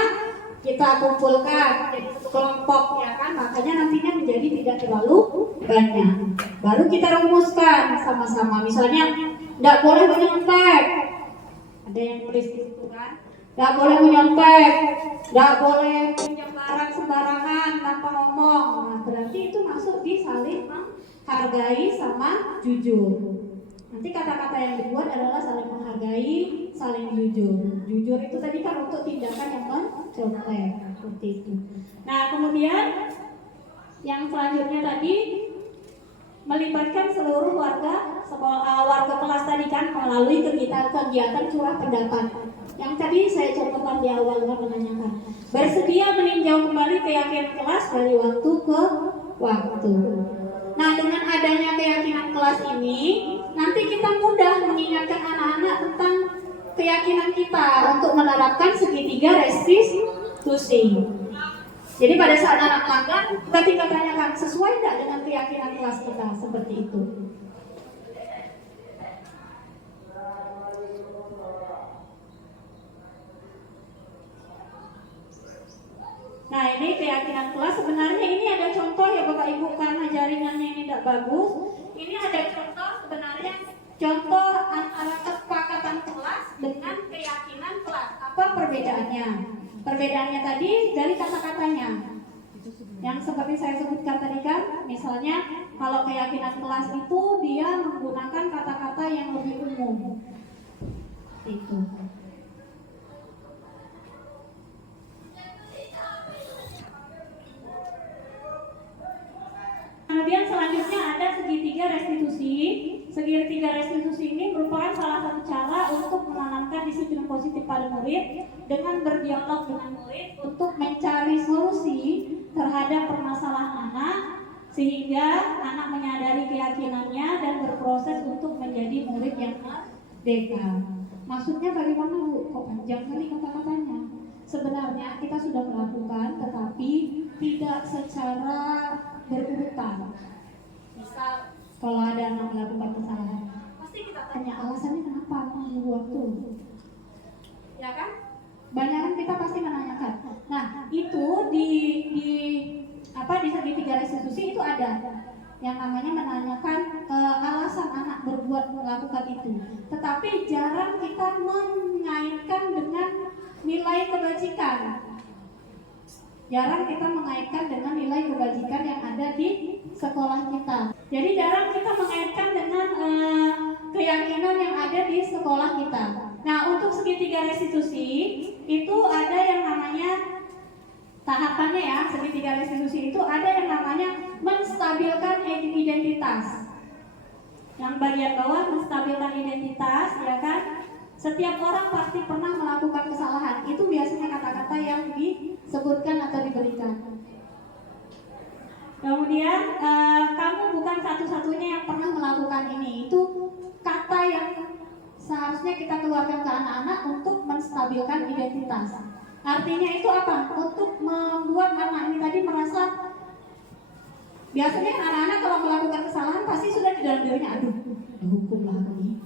kita kumpulkan jadi satu kelompok, ya kan, makanya nantinya menjadi tidak terlalu banyak. Baru kita rumuskan sama-sama. Misalnya tidak boleh menyontek, ada yang tulis di situ kan, tidak boleh menyontek, tidak boleh pinjam barang sembarangan tanpa ngomong. Nah, berarti itu masuk di saling menghargai sama jujur. Nanti kata-kata yang dibuat adalah saling menghargai, saling jujur. Jujur itu tadi kan untuk tindakan yang mencontek, seperti itu. Nah, kemudian yang selanjutnya tadi melibatkan seluruh warga sekolah, warga kelas tadi kan melalui kegiatan curah pendapat. Yang tadi saya contohkan di awal kan menanyakan, bersedia meninjau kembali keyakinan kelas dari waktu ke waktu. Nah, dengan adanya keyakinan kelas ini, nanti kita mudah mengingatkan anak-anak tentang keyakinan kita untuk menerapkan segitiga restitusi. Jadi pada saat anak melanggar, kita tinggal tanyakan sesuai tidak dengan keyakinan kelas kita, seperti itu. Nah, ini keyakinan kelas. Sebenarnya ini ada contoh ya Bapak Ibu, karena jaringannya ini tidak bagus. Ini ada contoh, sebenarnya contoh antara kesepakatan kelas dengan keyakinan kelas. Apa perbedaannya? Perbedaannya tadi dari kata-katanya. Yang seperti saya sebutkan tadi kan, misalnya kalau keyakinan kelas itu dia menggunakan kata-kata yang lebih umum. Itu. Kemudian selanjutnya ada segitiga restitusi. Segitiga restitusi ini merupakan salah satu cara untuk menanamkan disiplin positif pada murid dengan berdialog dengan murid untuk mencari solusi terhadap permasalahan anak sehingga anak menyadari keyakinannya dan berproses untuk menjadi murid yang merdeka. Maksudnya bagaimana Bu? Kok panjang kali kata-katanya? Sebenarnya kita sudah melakukan tetapi tidak secara berurutan. Misal kalau ada anak melakukan kesalahan, pasti kita tanya alasannya kenapa membuat tuh, ya kan? Banyak kan kita pasti menanyakan. Nah itu di segitiga restitusi itu ada yang namanya menanyakan alasan anak berbuat melakukan itu. Tetapi jarang kita mengaitkan dengan nilai kebajikan. Jarang kita mengaitkan dengan nilai kebajikan yang ada di sekolah kita. Jadi jarang kita mengaitkan dengan keyakinan yang ada di sekolah kita. Nah, untuk segitiga restitusi itu ada yang namanya tahapannya ya. Segitiga restitusi itu ada yang namanya menstabilkan identitas. Yang bagian bawah menstabilkan identitas, ya kan? Setiap orang pasti pernah melakukan kesalahan. Itu biasanya kata-kata yang disebutkan atau diberikan. Kemudian kamu bukan satu-satunya yang pernah melakukan ini. Itu kata yang seharusnya kita keluarkan ke anak-anak untuk menstabilkan identitas. Artinya itu apa? Untuk membuat anak ini tadi merasa, biasanya anak-anak kalau melakukan kesalahan pasti sudah di dalam dirinya, aduh, dihukum lah ini.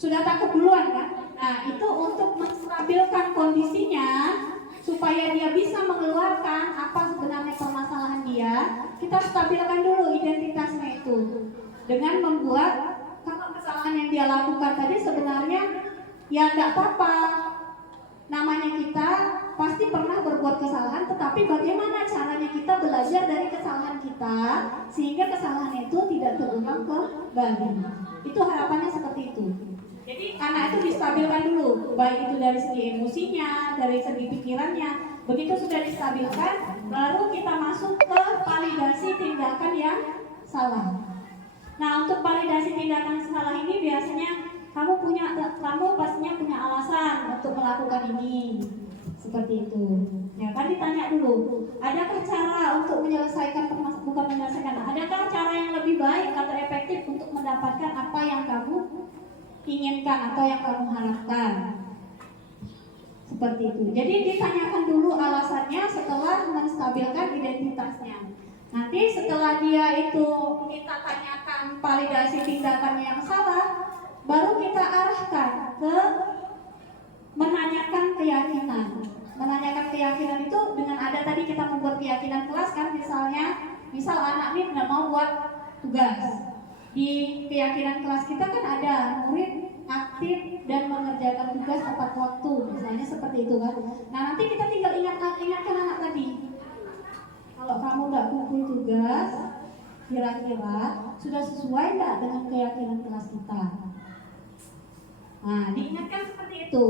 Sudah takut duluan kan? Nah itu untuk menstabilkan kondisinya supaya dia bisa mengeluarkan apa sebenarnya permasalahan dia. Kita stabilkan dulu identitasnya itu dengan membuat kalau kesalahan yang dia lakukan tadi sebenarnya ya nggak apa-apa. Namanya kita pasti pernah berbuat kesalahan, tetapi bagaimana caranya kita belajar dari kesalahan kita sehingga kesalahan itu tidak terulang kembali. Itu harapannya seperti itu. Jadi anak itu distabilkan dulu, baik itu dari segi emosinya, dari segi pikirannya. Begitu sudah distabilkan, baru kita masuk ke validasi tindakan yang salah. Nah, untuk validasi tindakan salah ini biasanya kamu pastinya punya alasan untuk melakukan ini. Seperti itu. Ya kan ditanya dulu, adakah cara untuk menyelesaikan adakah cara yang lebih baik atau efektif untuk mendapatkan apa yang kamu inginkan atau yang kamu harapkan. Seperti itu. Jadi ditanyakan dulu alasannya setelah menstabilkan identitasnya. Nanti setelah dia itu kita tanyakan validasi tindakannya yang salah, baru kita arahkan ke menanyakan keyakinan. Menanyakan keyakinan itu dengan ada tadi kita membuat keyakinan kelas kan, misal anak ini nggak mau buat tugas. Di keyakinan kelas kita kan ada murid aktif dan mengerjakan tugas tepat waktu, misalnya seperti itu kan. Nah nanti kita tinggal ingatkan anak tadi, kalau kamu nggak kumpul tugas, kira-kira sudah sesuai nggak dengan keyakinan kelas kita? Nah diingatkan seperti itu.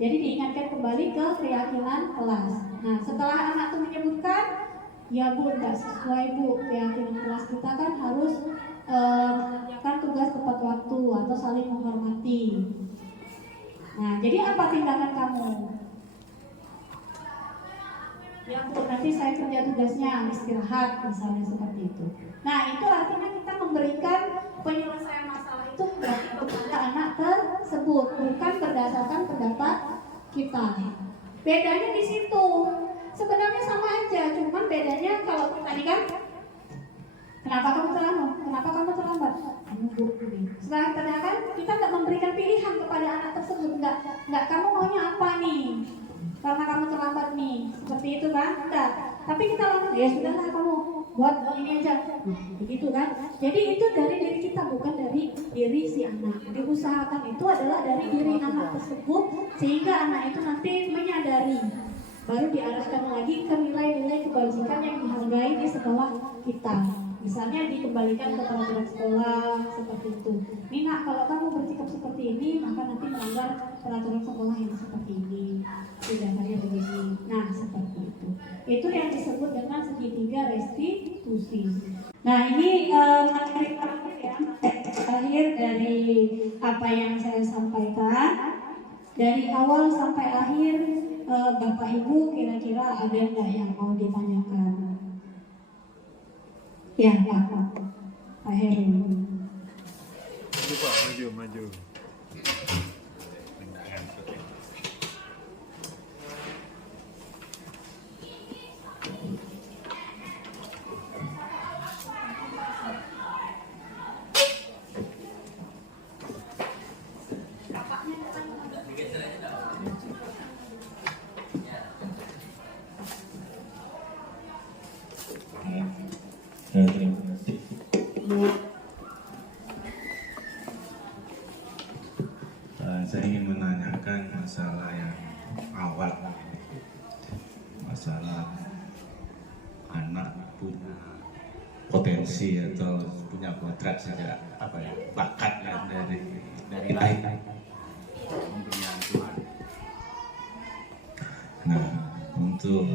Jadi diingatkan kembali ke keyakinan kelas. Nah setelah anak itu menyebutkan, ya Bu, nggak sesuai Bu, keyakinan kelas kita kan harus mengerjakan tugas tepat waktu atau saling menghormati. Nah, jadi apa tindakan kamu? Ya Bu, nanti saya kerja tugasnya, istirahat misalnya seperti itu. Nah, itu artinya kita memberikan penyelesaian masalah itu kepada anak tersebut, bukan berdasarkan Bedanya di situ. Sebenarnya sama aja, cuman bedanya kalau tadi kan, kenapa kamu terlambat? Kenapa kamu terlambat? Kamu buruk ini. Setelah tanyakan, kita nggak memberikan pilihan kepada anak tersebut. Nggak kamu maunya apa nih? Karena kamu terlambat nih, seperti itu kan? Enggak. Tapi kita langsung, ya sudahlah kamu buat ini aja, begitu kan? Jadi itu dari diri kita, bukan dari diri si anak. Diusahakan itu adalah dari diri anak tersebut, sehingga anak itu nanti menyadari, baru diarahkan lagi ke nilai-nilai kebajikan yang dihargai di sekolah kita. Misalnya dikembalikan ke peraturan sekolah seperti itu. Nina, kalau kamu bersikap seperti ini, maka nanti melanggar peraturan sekolah yang seperti ini. Tindakannya begini. Nah, seperti itu. Itu yang disebut dengan segitiga restitusi. Nah, ini materi terakhir ya. Terakhir dari apa yang saya sampaikan. Dari awal sampai akhir, Bapak Ibu kira-kira ada nggak yang mau ditanyakan? Ya, Pak Heru. Maju. Terima kasih. Saya ingin menanyakan masalah yang awal, masalah anak punya potensi atau punya kodrat sejak bakat yang dari lahir, pemberian Tuhan. Nah, untuk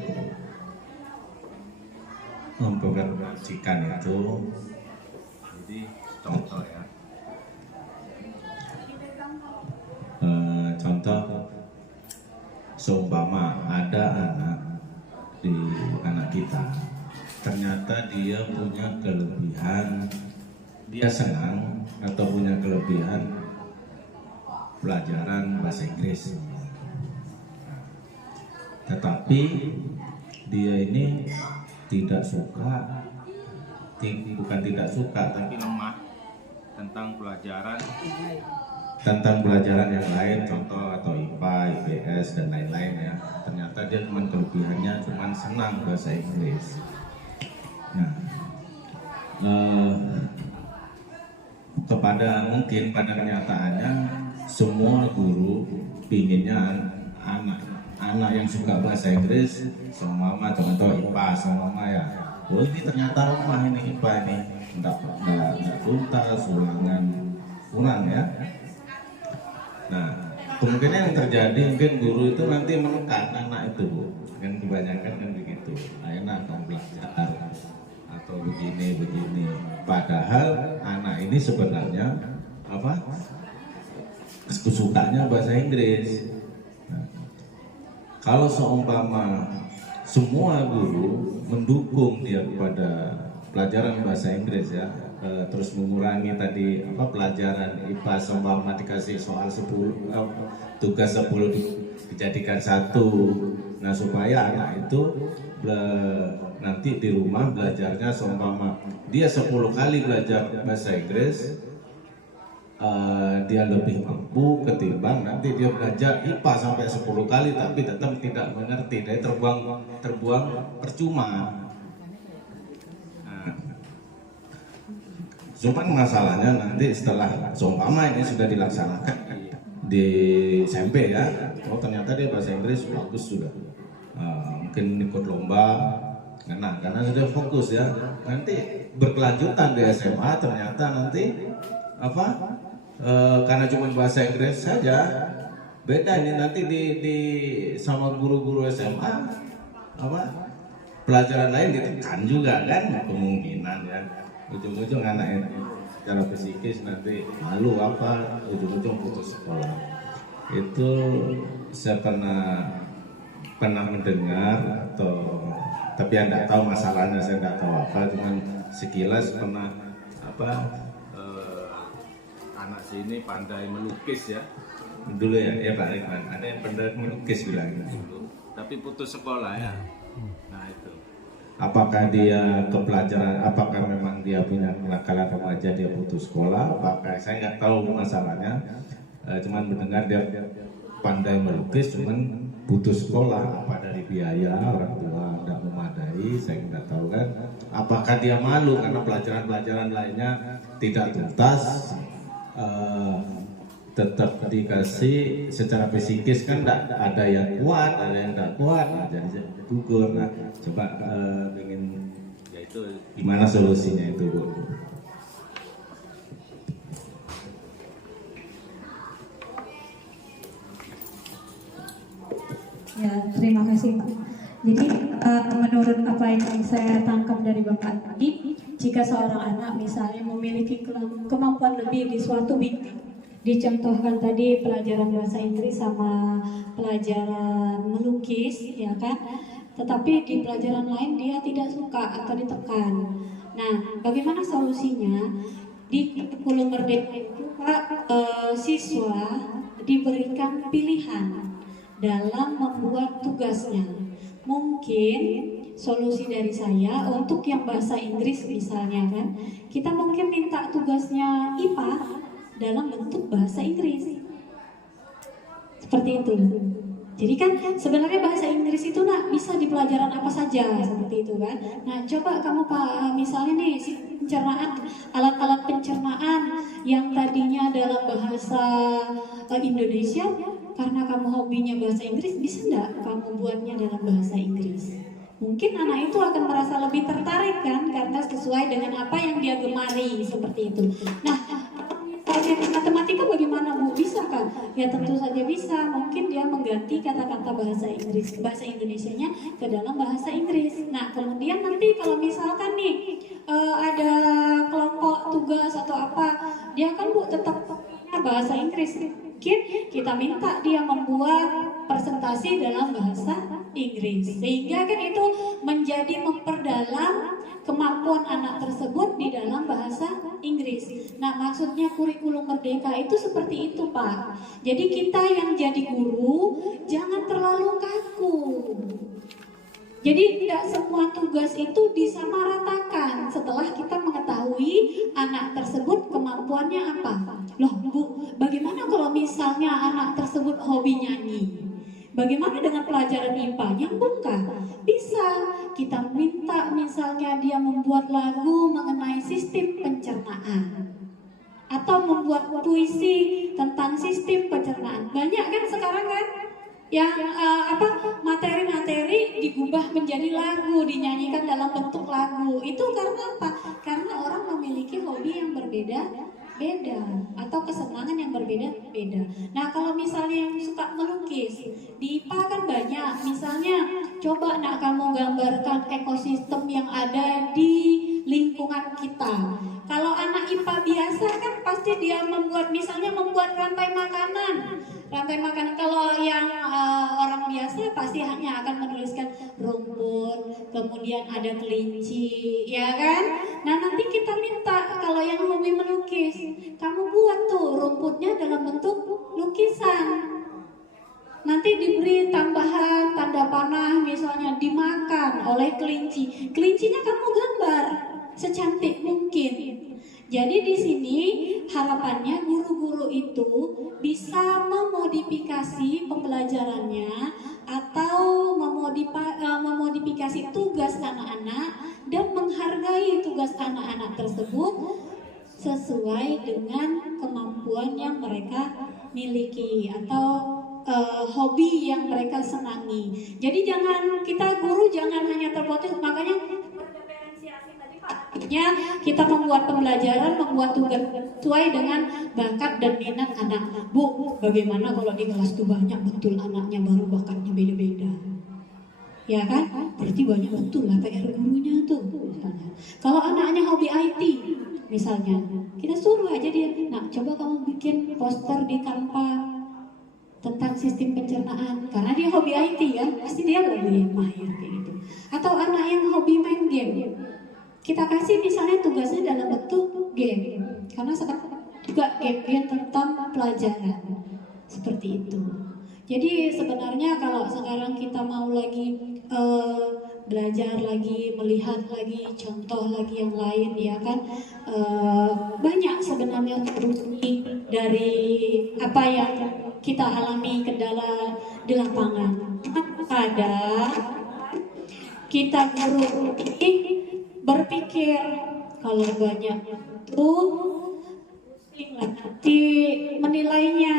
memperhatikan itu, jadi contoh ya, contoh seumpama ada anak kita, ternyata dia punya kelebihan, dia senang atau punya kelebihan pelajaran bahasa Inggris, tetapi dia ini tidak suka, bukan tidak suka, tapi lemah tentang pelajaran yang lain, contoh atau IPA, IPS dan lain-lain ya. Ternyata dia cuma kelebihannya cuma senang bahasa Inggris. Nah, mungkin pada kenyataannya semua guru pinginnya anak yang suka bahasa Inggris, seumpama contoh IPA, seumpama ya, oh ini ternyata lemah ini IPA ini, enggak tuntas, ulangan kurang ya. Nah, kemungkinan yang terjadi mungkin guru itu nanti menekan anak itu, kan kebanyakan kan begitu, enak dong belajar atau begini. Padahal anak ini sebenarnya kesukanya bahasa Inggris. Kalau seumpama semua guru mendukung dia kepada pelajaran bahasa Inggris ya, terus mengurangi tadi pelajaran IPA, seumpama dikasih soal 10, tugas 10 dijadikan 1. Nah, supaya anak itu nanti di rumah belajarnya seumpama dia 10 kali belajar bahasa Inggris, dia lebih mampu ketimbang nanti dia belajar IPA sampai 10 kali tapi tetap tidak mengerti, dia terbuang percuma. Nah, cuman masalahnya nanti setelah seumpama ini sudah dilaksanakan di SMP ya, oh ternyata dia bahasa Inggris bagus sudah, mungkin ikut lomba, karena sudah fokus ya. Nanti berkelanjutan di SMA ternyata nanti karena cuma bahasa Inggris saja, beda ini nanti di sama guru-guru SMA pelajaran lain ditekan juga kan, kemungkinan ya ujung-ujung anak ini secara psikis nanti malu ujung-ujung putus sekolah. Itu saya pernah mendengar tapi anda tahu masalahnya, saya tidak tahu cuman sekilas pernah anak sini pandai melukis ya dulu ya Pak Ridwan, ada yang pandai melukis bilang dulu. tapi putus sekolah ya. Nah itu. Apakah dia kepelajaran, apakah memang dia punya kenakalan remaja, dia putus sekolah, apakah saya nggak tahu masalahnya. Cuman mendengar dia pandai melukis, cuman putus sekolah, apa dari biaya orang tua tidak memadai, saya nggak tahu kan. Apakah dia malu karena pelajaran-pelajaran lainnya tidak tuntas, tetap dikasih secara psikis kan ada yang kuat, ada yang tidak kuat, nah, jadi gugur. Nah, coba ingin Ya itu gimana solusinya itu, Bu? Ya, terima kasih Pak. Jadi menurut apa yang saya tangkap dari Bapak tadi, jika seorang anak misalnya memiliki kemampuan lebih di suatu bidang, dicontohkan tadi pelajaran bahasa Inggris sama pelajaran melukis, ya kan? Tetapi di pelajaran lain dia tidak suka atau ditekan. Nah, bagaimana solusinya? Di kurikulum Merdeka itu Pak, siswa diberikan pilihan dalam membuat tugasnya. Mungkin solusi dari saya untuk yang bahasa Inggris misalnya kan, kita mungkin minta tugasnya IPA dalam bentuk bahasa Inggris. Seperti itu. Jadi kan sebenarnya bahasa Inggris itu bisa di pelajaran apa saja seperti itu kan. Nah, coba kamu Pak misalnya nih pencernaan, alat-alat pencernaan yang tadinya dalam bahasa Indonesia, karena kamu hobinya bahasa Inggris, bisa nggak kamu buatnya dalam bahasa Inggris? Mungkin anak itu akan merasa lebih tertarik kan, karena sesuai dengan apa yang dia gemari seperti itu. Nah, matematika bagaimana Bu? Bisa kan? Ya tentu saja bisa. Mungkin dia mengganti kata-kata bahasa Inggris, bahasa Indonesianya ke dalam bahasa Inggris. Nah, kemudian nanti kalau misalkan nih ada kelompok tugas atau apa, dia kan Bu tetap bahasa Inggris. Mungkin kita minta dia membuat presentasi dalam bahasa Inggris, sehingga kan itu menjadi memperdalam kemampuan anak tersebut di dalam bahasa Inggris. Nah, maksudnya kurikulum Merdeka itu seperti itu Pak. Jadi kita yang jadi guru jangan terlalu kaku. Jadi tidak semua tugas itu disamaratakan setelah kita mengetahui anak tersebut kemampuannya apa. Loh Bu, bagaimana kalau misalnya anak tersebut hobi nyanyi? Bagaimana dengan pelajaran IPA? Nyambung kah? Bisa. Kita minta misalnya dia membuat lagu mengenai sistem pencernaan, atau membuat puisi tentang sistem pencernaan. Banyak kan sekarang kan yang materi-materi digubah menjadi lagu, dinyanyikan dalam bentuk lagu. Itu karena apa? Karena orang memiliki hobi yang berbeda-beda atau kesenangan yang berbeda-beda. Nah, kalau misalnya yang suka melukis, di IPA kan banyak. Misalnya, coba kamu gambarkan ekosistem yang ada di lingkungan kita. Kalau anak IPA biasa kan pasti dia membuat rantai makanan. Kalau yang orang biasa pasti hanya akan menuliskan rumput, kemudian ada kelinci, ya kan? Nah, nanti kita minta kalau yang hobi melukis, kamu buat tuh rumputnya dalam bentuk lukisan. Nanti diberi tambahan tanda panah, misalnya dimakan oleh kelinci. Kelincinya kamu gambar secantik mungkin. Jadi di sini harapannya guru-guru itu bisa memodifikasi pembelajarannya atau memodifikasi tugas anak-anak dan menghargai tugas anak-anak tersebut sesuai dengan kemampuan yang mereka miliki atau hobi yang mereka senangi. Jadi kita guru jangan hanya terfokus, makanya kita membuat pembelajaran, membuat tugas sesuai dengan bakat dan minat anak. Bu, bagaimana kalau di kelas itu banyak betul anaknya baru bakatnya beda-beda? Ya kan? Berarti banyak betul lah PR gurunya tuh misalnya. Kalau anaknya hobi IT misalnya, kita suruh aja dia, coba kamu bikin poster di Canva tentang sistem pencernaan, karena dia hobi IT kan, pasti dia lebih mahir kayak gitu. Atau anak yang hobi main game, kita kasih misalnya tugasnya dalam bentuk game, karena sekarang juga game-game tentang pelajaran seperti itu. Jadi sebenarnya kalau sekarang kita mau lagi belajar lagi, melihat lagi, contoh lagi yang lain ya kan, banyak sebenarnya terbukti dari apa yang kita alami kendala di lapangan. Kadang kita guru ini berpikir kalau banyak itu nanti menilainya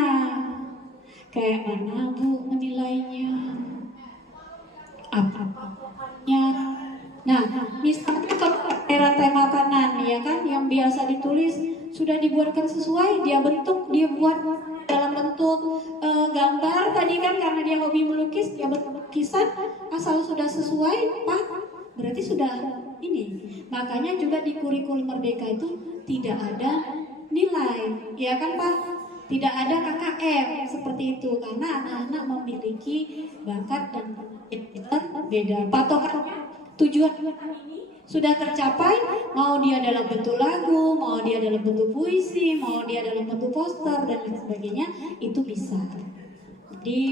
kayak mana Bu menilainya, apa-apanya. Nah, misalnya kalau tema makanan ya kan yang biasa ditulis sudah dibuatkan sesuai, dia bentuk, dia buat dalam bentuk gambar tadi kan, karena dia hobi melukis, dia bentuk lukisan, asal sudah sesuai, Pak, berarti sudah ini. Makanya juga di kurikulum Merdeka itu tidak ada nilai, ya kan Pak? Tidak ada KKM seperti itu, karena anak-anak memiliki bakat dan beda. Patokannya tujuan ini sudah tercapai, mau dia dalam bentuk lagu, mau dia dalam bentuk puisi, mau dia dalam bentuk poster dan lain sebagainya, itu bisa. Jadi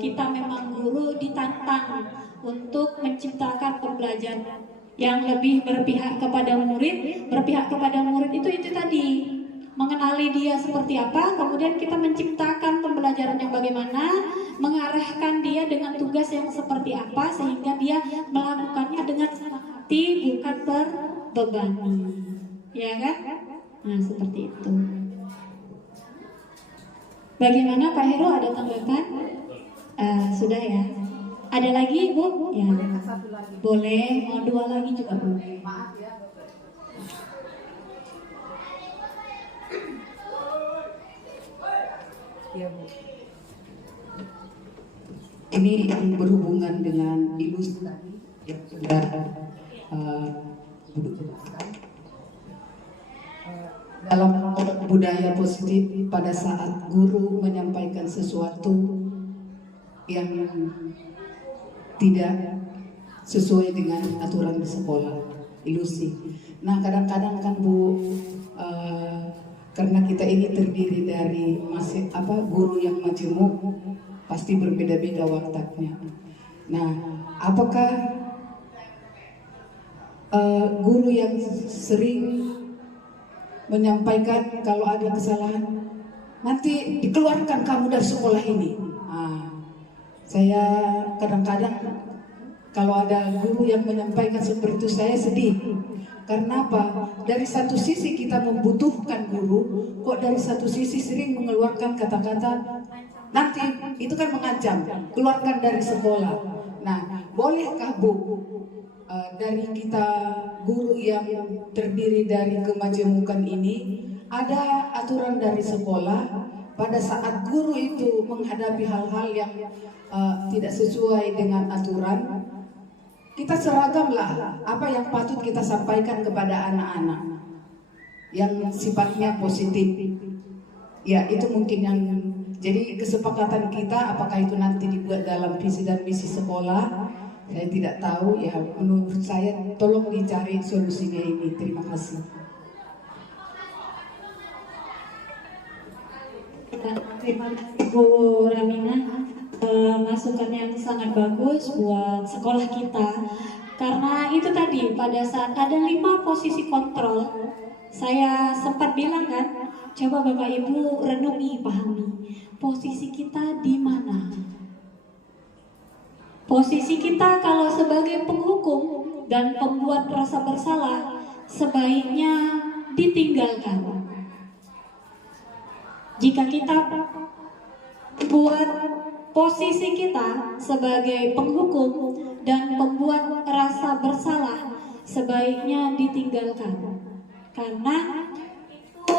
kita memang guru ditantang untuk menciptakan pembelajaran yang lebih berpihak kepada murid. Berpihak kepada murid itu tadi, mengenali dia seperti apa, kemudian kita menciptakan pembelajaran yang bagaimana, mengarahkan dia dengan tugas yang seperti apa, sehingga dia melakukannya dengan senang hati, bukan terbebani, ya kan? Nah, seperti itu. Bagaimana Pak Heru, ada tanggapan? Sudah ya? Ada lagi Bu? Ya. Satu lagi. Boleh, mau 2 lagi juga boleh. Maaf ya dokter. Ya, Bu. Ini yang berhubungan dengan ilustrasi yang sudah Ibu jelaskan. Dalam budaya positif, pada saat guru menyampaikan sesuatu yang tidak sesuai dengan aturan di sekolah, ilusi. Nah, kadang-kadang kan Bu, karena kita ini terdiri dari guru yang majemuk, pasti berbeda-beda wataknya. Nah, apakah guru yang sering menyampaikan kalau ada kesalahan, nanti dikeluarkan kamu dari sekolah ini? Saya kadang-kadang kalau ada guru yang menyampaikan seperti itu, saya sedih. Karena apa? Dari satu sisi kita membutuhkan guru, kok dari satu sisi sering mengeluarkan kata-kata, nanti itu kan mengancam, keluarkan dari sekolah. Nah, bolehkah Bu, dari kita guru yang terdiri dari kemajemukan ini, ada aturan dari sekolah pada saat guru itu menghadapi hal-hal yang tidak sesuai dengan aturan, kita seragamlah apa yang patut kita sampaikan kepada anak-anak yang sifatnya positif. Ya, itu mungkin yang jadi kesepakatan kita. Apakah itu nanti dibuat dalam visi dan misi sekolah, saya tidak tahu. Ya, menurut saya tolong dicari solusinya ini. Terima kasih. Terima kasih Bu Ramina, masukan yang sangat bagus buat sekolah kita. Karena itu tadi, pada saat ada 5 posisi kontrol, saya sempat bilang kan, coba Bapak Ibu renungi, pahami posisi kita di mana. Posisi kita kalau sebagai penghukum dan pembuat rasa bersalah, sebaiknya ditinggalkan. Jika kita buat posisi kita sebagai penghukum dan pembuat rasa bersalah, sebaiknya ditinggalkan. Karena itu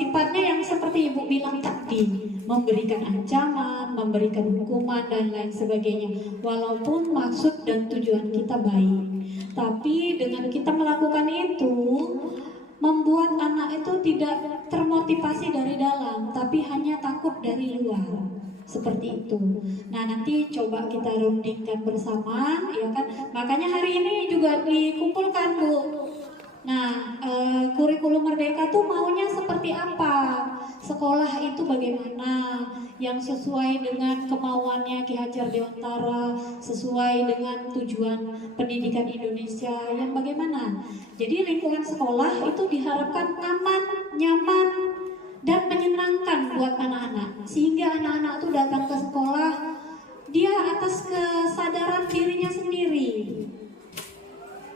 sifatnya yang seperti Ibu bilang tadi, memberikan ancaman, memberikan hukuman dan lain sebagainya. Walaupun maksud dan tujuan kita baik, tapi dengan kita melakukan itu, membuat anak itu tidak termotivasi dari dalam, tapi hanya takut dari luar. Seperti itu. Nah, nanti coba kita rundingkan bersama, ya kan? Makanya hari ini juga dikumpulkan, Bu. Nah, kurikulum Merdeka tuh maunya seperti apa? sekolah itu bagaimana, yang sesuai dengan kemauannya Ki Hajar Dewantara, sesuai dengan tujuan pendidikan Indonesia yang bagaimana. Jadi lingkungan sekolah itu diharapkan aman, nyaman, dan menyenangkan buat anak-anak, sehingga anak-anak itu datang ke sekolah dia atas kesadaran dirinya sendiri.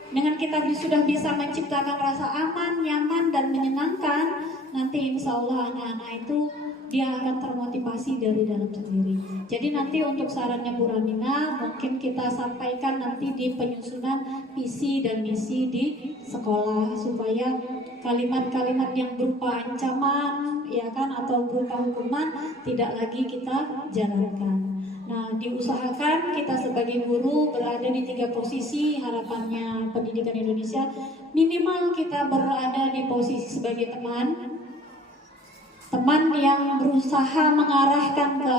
Dengan kita sudah bisa menciptakan rasa aman, nyaman, dan menyenangkan, nanti insya Allah anak-anak itu dia akan termotivasi dari dalam sendiri. Jadi nanti untuk sarannya Bu Ramina mungkin kita sampaikan nanti di penyusunan visi dan misi di sekolah, supaya kalimat-kalimat yang berupa ancaman ya kan atau berupa hukuman tidak lagi kita jalankan. Nah, diusahakan kita sebagai guru berada di 3 posisi harapannya pendidikan Indonesia. Minimal kita berada di posisi sebagai teman yang berusaha mengarahkan ke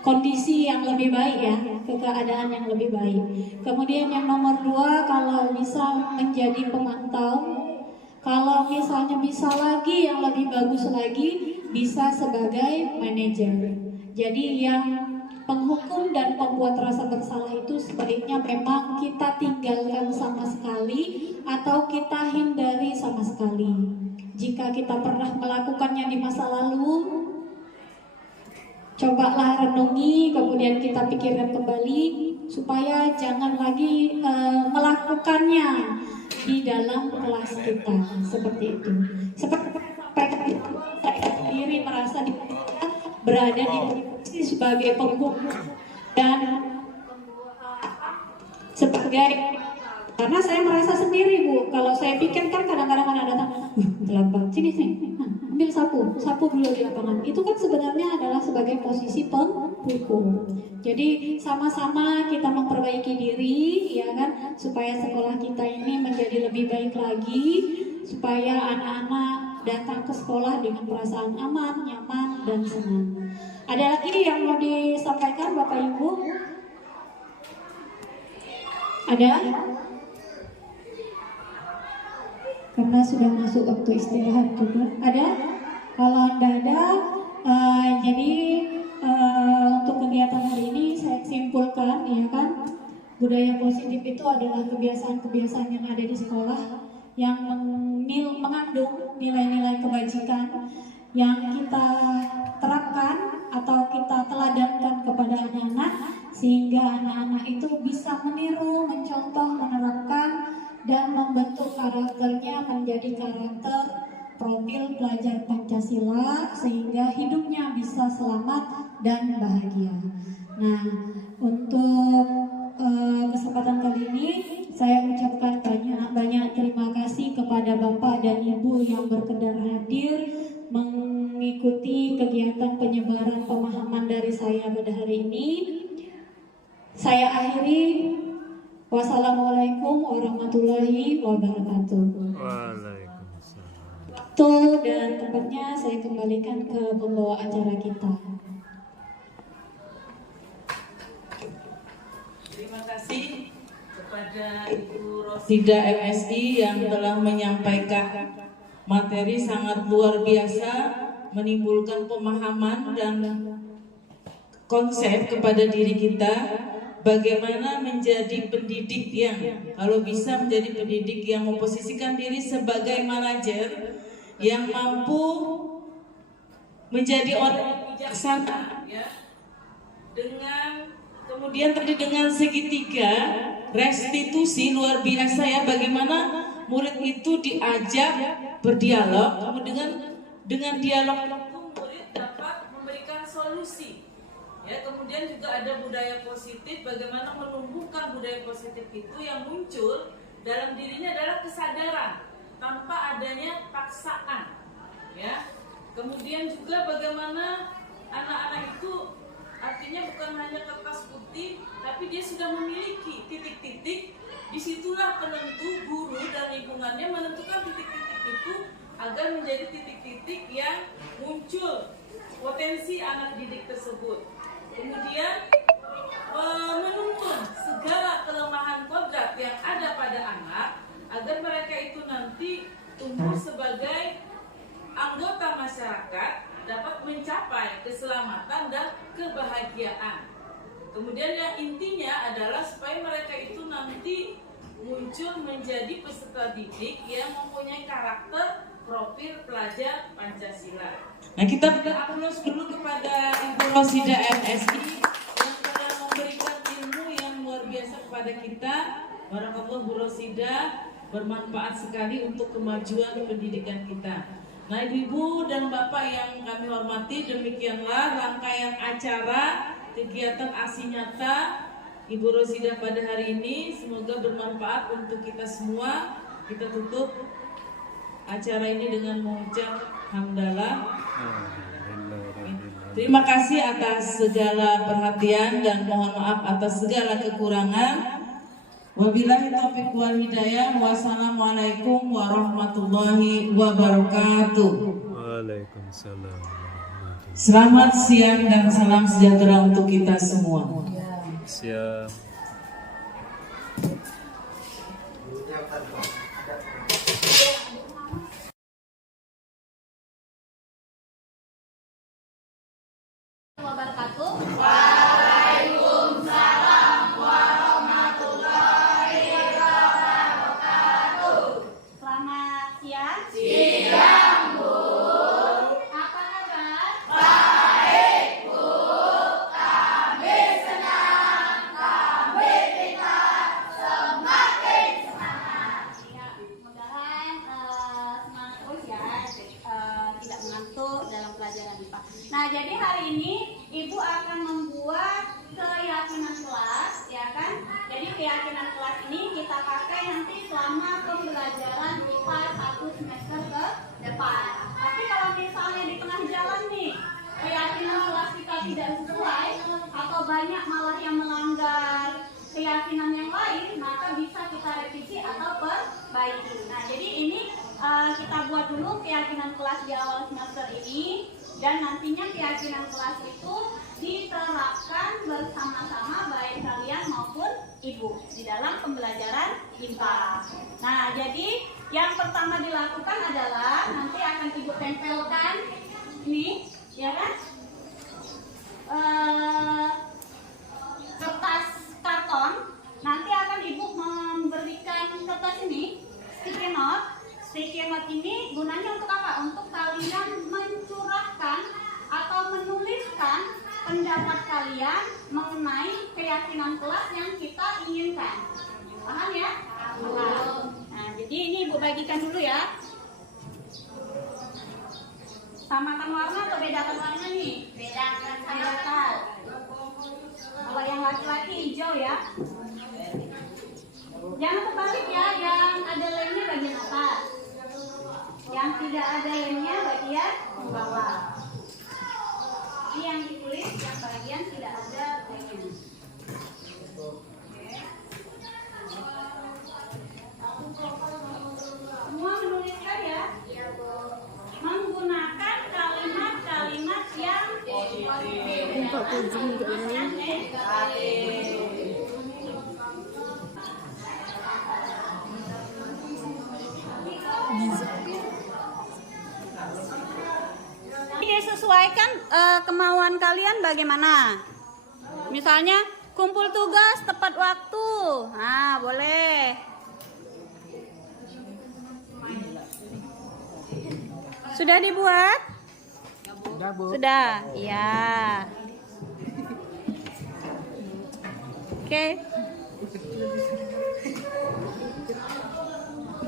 kondisi yang lebih baik ya, ke keadaan yang lebih baik. Kemudian yang nomor 2, kalau bisa menjadi pemantau. Kalau misalnya bisa lagi yang lebih bagus lagi, bisa sebagai manajer. Jadi yang penghukum dan pembuat rasa bersalah itu sebaiknya memang kita tinggalkan sama sekali atau kita hindari sama sekali. Jika kita pernah melakukannya di masa lalu, cobalah renungi, kemudian kita pikirkan kembali supaya jangan lagi melakukannya di dalam kelas kita, seperti itu. Seperti saya sendiri merasa berada di posisi sebagai penghukum dan sebagai, karena saya merasa sendiri Bu, kalau saya pikir kan kadang-kadang ada datang, terlambat, sini, ambil sapu dulu di lapangan. Itu kan sebenarnya adalah sebagai posisi penghukum. Jadi sama-sama kita memperbaiki diri, ya kan, supaya sekolah kita ini menjadi lebih baik lagi, supaya anak-anak datang ke sekolah dengan perasaan aman, nyaman, dan senang. Ada lagi yang mau disampaikan Bapak Ibu? Ada? Karena sudah masuk waktu istirahat juga. Ada? Kalau tidak ada, jadi untuk kegiatan hari ini saya simpulkan, ya kan, budaya positif itu adalah kebiasaan-kebiasaan yang ada di sekolah yang mengandung nilai-nilai kebajikan yang kita terapkan atau kita teladankan kepada anak-anak, sehingga anak-anak itu bisa meniru, mencontoh, menerapkan, dan membentuk karakternya menjadi karakter profil pelajar Pancasila, sehingga hidupnya bisa selamat dan bahagia. Nah, untuk kesempatan kali ini saya ucapkan banyak terima kasih kepada Bapak dan Ibu yang berkenan hadir mengikuti kegiatan penyebaran pemahaman dari saya pada hari ini. Saya akhiri. Wassalamualaikum warahmatullahi wabarakatuh. Waalaikumsalam. Waktu dan tempatnya saya kembalikan ke pembawa acara kita. Terima kasih kepada Ibu Rosida MSI yang telah menyampaikan materi sangat luar biasa, menimbulkan pemahaman dan konsep kepada diri kita, bagaimana menjadi pendidik yang, kalau bisa menjadi pendidik yang memposisikan diri sebagai manajer yang mampu menjadi orang yang bijaksana, ya, dengan kemudian tadi dengan segitiga restitusi luar biasa ya, bagaimana murid itu diajak berdialog, kemudian dengan dialog itu murid dapat memberikan solusi. Ya, kemudian juga ada budaya positif, bagaimana menumbuhkan budaya positif itu yang muncul dalam dirinya adalah kesadaran tanpa adanya paksaan. Ya. Kemudian juga bagaimana anak-anak itu artinya bukan hanya kertas putih, tapi dia sudah memiliki titik-titik. Disitulah penentu guru dan lingkungannya menentukan titik-titik itu agar menjadi titik-titik yang muncul potensi anak didik tersebut. Kemudian menuntun segala kelemahan kodrat yang ada pada anak agar mereka itu nanti tumbuh sebagai anggota masyarakat dapat mencapai keselamatan dan kebahagiaan. Kemudian yang intinya adalah supaya mereka itu nanti muncul menjadi peserta didik yang mempunyai karakter profil pelajar Pancasila. Nah, kita aplaus dulu kepada Ibu Rosida MSI yang telah memberikan ilmu yang luar biasa kepada kita. Barakallahu Bu Rosida, bermanfaat sekali untuk kemajuan pendidikan kita. Nah, Ibu dan Bapak yang kami hormati, demikianlah rangkaian acara kegiatan aksi nyata Ibu Rosida pada hari ini. Semoga bermanfaat untuk kita semua. Kita tutup acara ini dengan mengucap hamdalah. Terima kasih atas segala perhatian dan mohon maaf atas segala kekurangan. Wabillahi taufiq wal hidayah. Wassalamualaikum warahmatullahi wabarakatuh. Waalaikumsalam. Selamat siang dan salam sejahtera untuk kita semua. Siap. Wabarakatuh. Selamat siang. Siang, Bu. Apa kabar? Baik, Bu. Kami senang. Kami kita semakin semangat. Ya, mudah-mudahan semangat terus ya. Tidak mengantuk dalam pelajaran IPA. Nah, jadi hari ini Ibu akan membuat keyakinan kelas, ya kan? Jadi keyakinan kelas ini kita pakai nanti selama pembelajaran IPA 1 semester ke depan. Tapi kalau misalnya di tengah jalan nih, keyakinan kelas kita tidak sesuai atau banyak malah yang melanggar keyakinan yang lain, maka bisa kita revisi atau perbaiki. Nah, jadi ini kita buat dulu keyakinan kelas di awal semester ini, dan nantinya keyakinan kelas itu diterapkan bersama-sama baik kalian maupun ibu di dalam pembelajaran IPA. Nah, jadi yang pertama dilakukan adalah nanti akan ibu tempelkan ini, ya kan? Kertas karton. Nanti akan ibu memberikan kertas ini, sticky note. Sticky note ini gunanya untuk apa? Untuk kalian mencurahkan atau menuliskan pendapat kalian mengenai keyakinan kelas yang kita inginkan. Paham ya? Paham. Nah, jadi ini ibu bagikan dulu ya. Samakan warna atau bedakan warna nih? Bedakan. Kalau yang laki-laki hijau ya. Jangan terbalik ya, yang ada lemnya bagian atas, yang tidak ada lemnya bagian bawah. Ini yang ditulis yang bagian tidak ada lemnya. Semua menuliskan ya. Menggunakan kalimat-kalimat yang positif. Disesuaikan kemauan kalian bagaimana. Misalnya kumpul tugas tepat waktu. Nah, boleh. Sudah dibuat? Sudah, Bu. Sudah. Iya. Oke.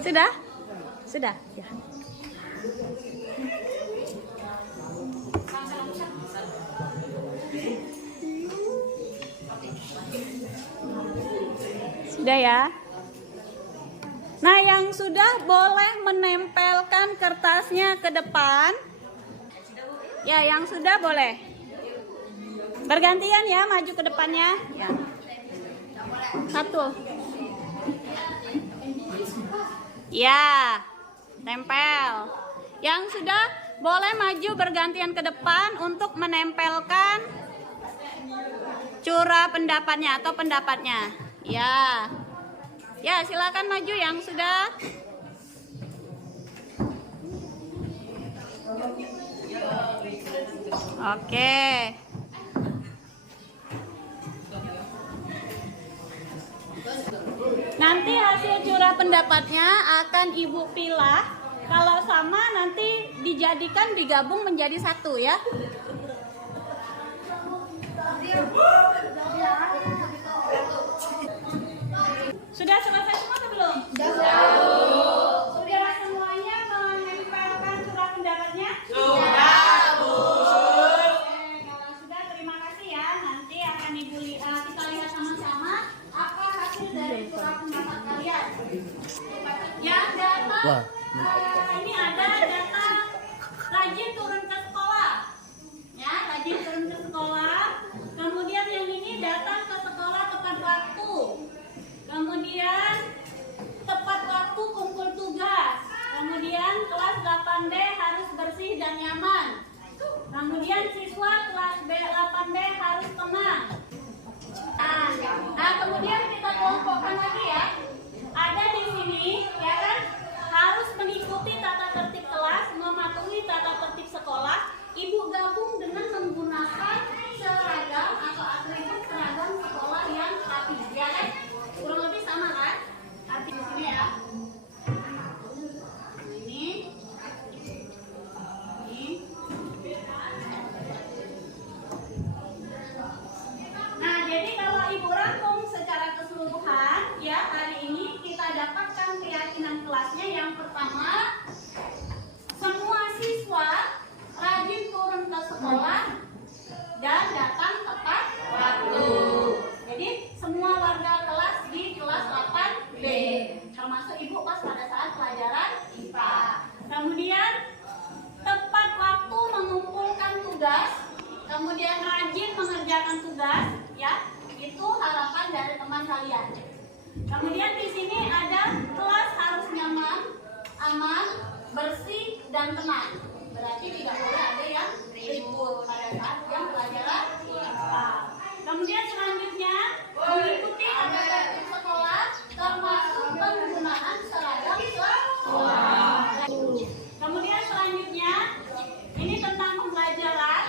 Sudah? Sudah, ya. Sudah ya. Nah, yang sudah boleh menempelkan kertasnya ke depan. Ya, yang sudah boleh. Bergantian ya, maju ke depannya. Ya. Satu. Ya, tempel. Yang sudah boleh maju bergantian ke depan untuk menempelkan curah pendapatnya atau pendapatnya. Ya. Ya, silakan maju yang sudah. Oke. Nanti hasil curah pendapatnya akan Ibu pilah. Kalau sama nanti dijadikan digabung menjadi satu ya. Sudah selesai semua atau belum? Sudah semuanya menempelkan curah pendapatnya? Sudah, Bu. Kalau sudah, terima kasih ya. Nanti akan Ibu kita lihat sama-sama apa hasil dari curah pendapat kalian. Yang data ini ada data rajin turun ke sekolah. Ya, rajin turun ke sekolah. Kemudian yang ini datang ke sekolah tepat waktu. Kemudian tepat waktu kumpul tugas. Kemudian kelas 8B harus bersih dan nyaman. Kemudian siswa kelas B8B harus tenang. Nah, kemudian kita kelompokkan lagi ya. Ada di sini ya kan, harus mengikuti tata tertib kelas, mematuhi tata tertib sekolah. Ibu gabung dengan menggunakan seragam atau atribut seragam sekolah yang rapi, ya kan? Kurang lebih sama kan? Arti di sini ya. Ini. Nah, jadi kalau Ibu rangkum secara keseluruhan, ya hari ini kita dapatkan keyakinan kelasnya. Yang pertama, semua siswa rajin turun ke sekolah dan datang tepat waktu. Jadi semua warga kelas di kelas 8B, termasuk Ibu pas pada saat pelajaran IPA. Kemudian tepat waktu mengumpulkan tugas, kemudian rajin mengerjakan tugas, ya itu harapan dari teman kalian. Kemudian di sini ada kelas harus nyaman, aman, bersih dan tenang. Berarti tidak boleh ada yang ribut pada saat jam pelajaran IPA. Kemudian selanjutnya mengikuti tata tertib sekolah termasuk penggunaan seragam sekolah. Kemudian selanjutnya ini tentang pembelajaran.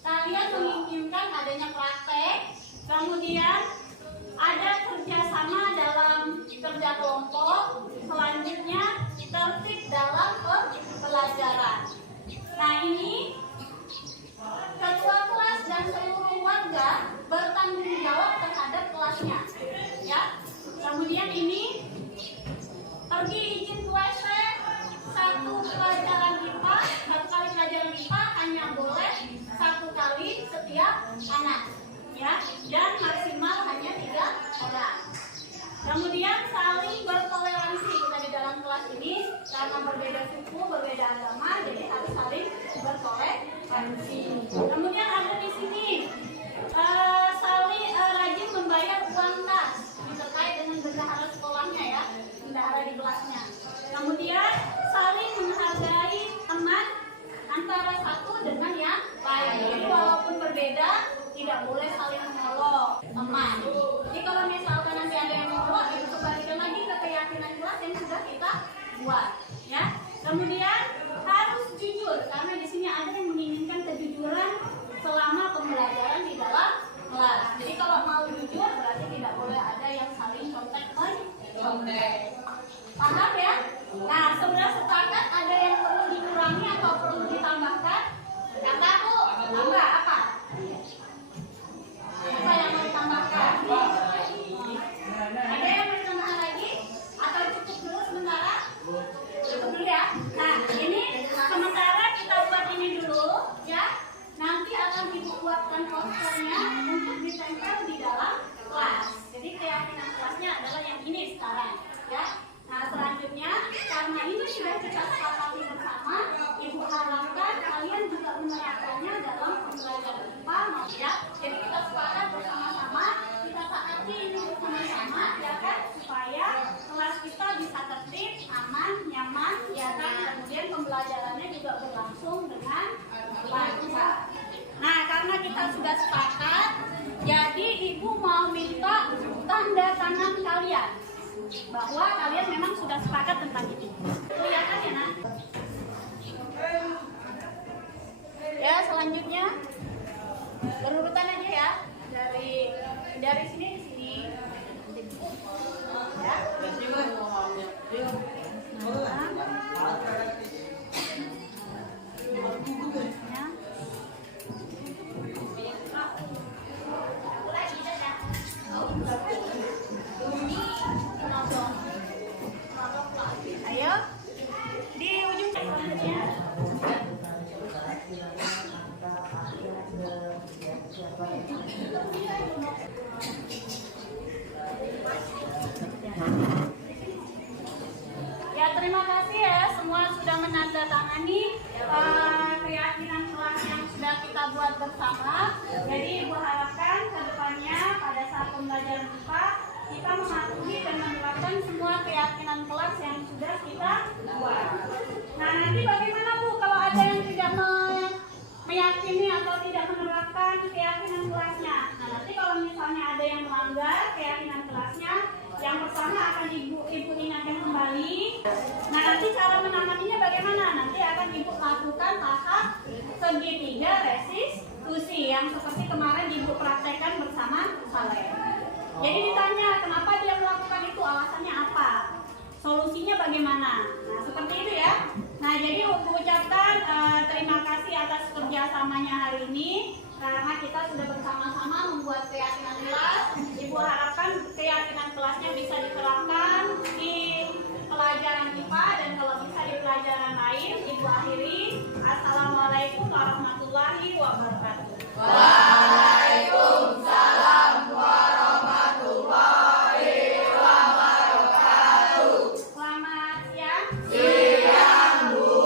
Kalian menginginkan adanya praktek, kemudian ada kerjasama dalam kerja kelompok, selanjutnya tertib dalam pembelajaran. Nah ini ketua kelas dan seluruh warga bertanggung jawab terhadap kelasnya, ya. Kemudian ini pergi izin ke WC, satu pelajaran IPA, satu kali pelajaran IPA hanya boleh satu kali setiap anak, ya, dan maksimal hanya 3 orang. Kemudian saling bertoleransi kita di dalam kelas ini karena berbeda suku, berbeda agama, jadi harus saling bertoleransi. Kemudian ada di sini saling rajin membayar uang kas terkait dengan bendahara sekolahnya ya, bendahara di kelasnya. Kemudian saling menghargai teman antara satu dengan yang lain. Jadi walaupun berbeda tidak boleh saling menyolok teman. Jadi kalau misalkan nanti ada yang menyolok, itu kembalikan lagi ke keyakinan kelas yang sudah kita buat, ya. Kemudian harus jujur karena di sini ada yang menginginkan kejujuran selama pembelajaran di dalam kelas. Jadi kalau mau jujur berarti tidak boleh ada yang saling contek. Paham ya? Nah, sudah sepakat ada yang perlu dikurangi atau perlu ditambahkan? Kata Bu, tambah apa? Apa yang mau ditambahkan? Ada yang mau ditambahkan lagi? Atau cukup dulu sementara? Cukup dulu ya. Nah, ini sementara kita buat ini dulu, ya. Nanti akan Ibu buatkan posternya untuk ditempel di dalam kelas. Jadi keyakinan kelasnya adalah yang ini sekarang, ya. Nah, selanjutnya karena ini sudah kita sepakati bersama, Ibu harapkan kalian juga menerapkannya dalam pembelajaran IPA, ya. Jadi kita sepakat bersama-sama, kita taati ini bersama-sama, ya kan, supaya kelas kita bisa tertib, aman, nyaman, ya kan. Kemudian pembelajarannya juga berlangsung dengan lancar. Nah, karena kita sudah sepakat, jadi Ibu mau minta tanda tangan kalian bahwa kalian memang sudah sepakat tentang itu. Kelihatan ya, Nak? Ya, selanjutnya menandatangani keyakinan kelas yang sudah kita buat bersama. Jadi Ibu harapkan ke depannya pada saat pembelajaran IPA kita mematuhi dan menerapkan semua keyakinan kelas yang sudah kita buat. Nah, nanti bagaimana Bu kalau ada yang tidak meyakini atau tidak menerapkan keyakinan kelasnya? Nah, nanti kalau misalnya ada yang melanggar keyakinan kelasnya, yang pertama akan Ibu ingatkan kembali. Nah, nanti cara menanganinya bagaimana? Nanti akan Ibu lakukan tahap segitiga restitusi yang seperti kemarin Ibu praktekkan bersama Saleh. Jadi ditanya kenapa dia melakukan itu, alasannya apa, solusinya bagaimana. Nah, seperti itu ya. Nah, jadi Ibu ucapkan terima kasih atas kerjasamanya hari ini karena kita sudah bersama-sama membuat keyakinan kelas. Ibu harapkan keyakinan kelasnya bisa diterapkan di pelajaran IPA dan kalau bisa di pelajaran lain. Ibu akhiri. Assalamualaikum warahmatullahi wabarakatuh. Waalaikumsalam warahmatullahi wabarakatuh. Selamat siang. Siang, Bu.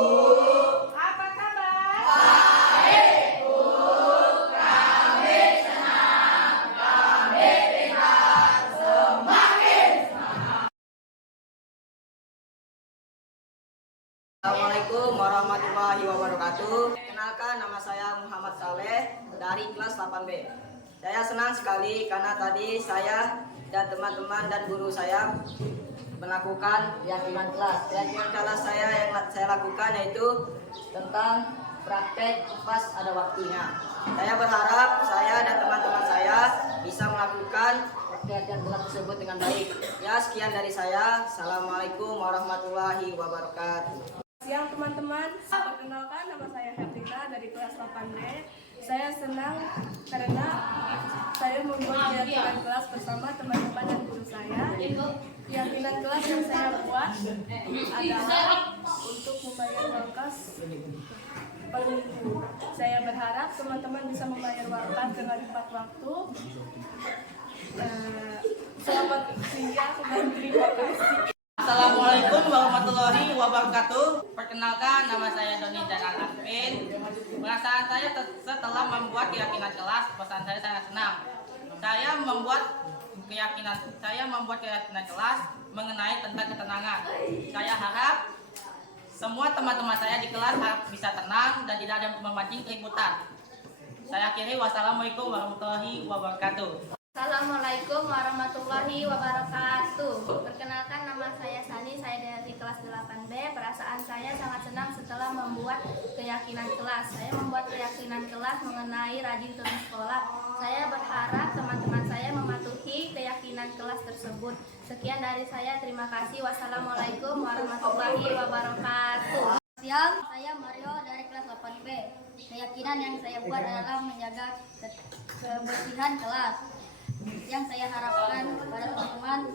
Apa kabar? Baik, Bu. Kami senang. Kami tinggal semakin semangat. Assalamualaikum warahmatullahi wabarakatuh. Kenalkan, nama saya Muhammad Saleh dari kelas 8B. Saya senang sekali karena tadi saya dan teman-teman dan guru saya melakukan keyakinan kelas. Keyakinan kelas saya yang saya lakukan yaitu tentang praktek pas ada waktunya. Saya berharap saya dan teman-teman saya bisa melakukan keyakinan kelas tersebut dengan baik. Ya, sekian dari saya. Assalamualaikum warahmatullahi wabarakatuh. Siang teman-teman, perkenalkan nama saya Herlina dari kelas 8D. Saya senang karena saya membuat keyakinan kelas bersama teman-teman dan guru saya. Keyakinan kelas yang saya buat adalah untuk membayar wangkas per minggu. Saya berharap teman-teman bisa membayar wangkas dengan tepat waktu. Selamat siang dan terima kasih. Assalamualaikum warahmatullahi wabarakatuh. Perkenalkan, nama saya Doni Jalan Arvin. Perasaan saya setelah membuat keyakinan kelas, perasaan saya sangat senang. Saya membuat keyakinan kelas mengenai tentang ketenangan. Saya harap semua teman-teman saya di kelas bisa tenang dan tidak ada memancing keributan. Saya akhiri, wassalamualaikum warahmatullahi wabarakatuh. Assalamualaikum warahmatullahi wabarakatuh. Perkenalkan, nama saya Sani, saya dari kelas 8B. Perasaan saya sangat senang setelah membuat keyakinan kelas. Saya membuat keyakinan kelas mengenai rajin turun sekolah. Saya berharap teman-teman saya mematuhi keyakinan kelas tersebut. Sekian dari saya, terima kasih. Wassalamualaikum warahmatullahi wabarakatuh. Siang, saya Mario dari kelas 8B. Keyakinan yang saya buat adalah menjaga kebersihan kelas. Yang saya harapkan kepada teman-teman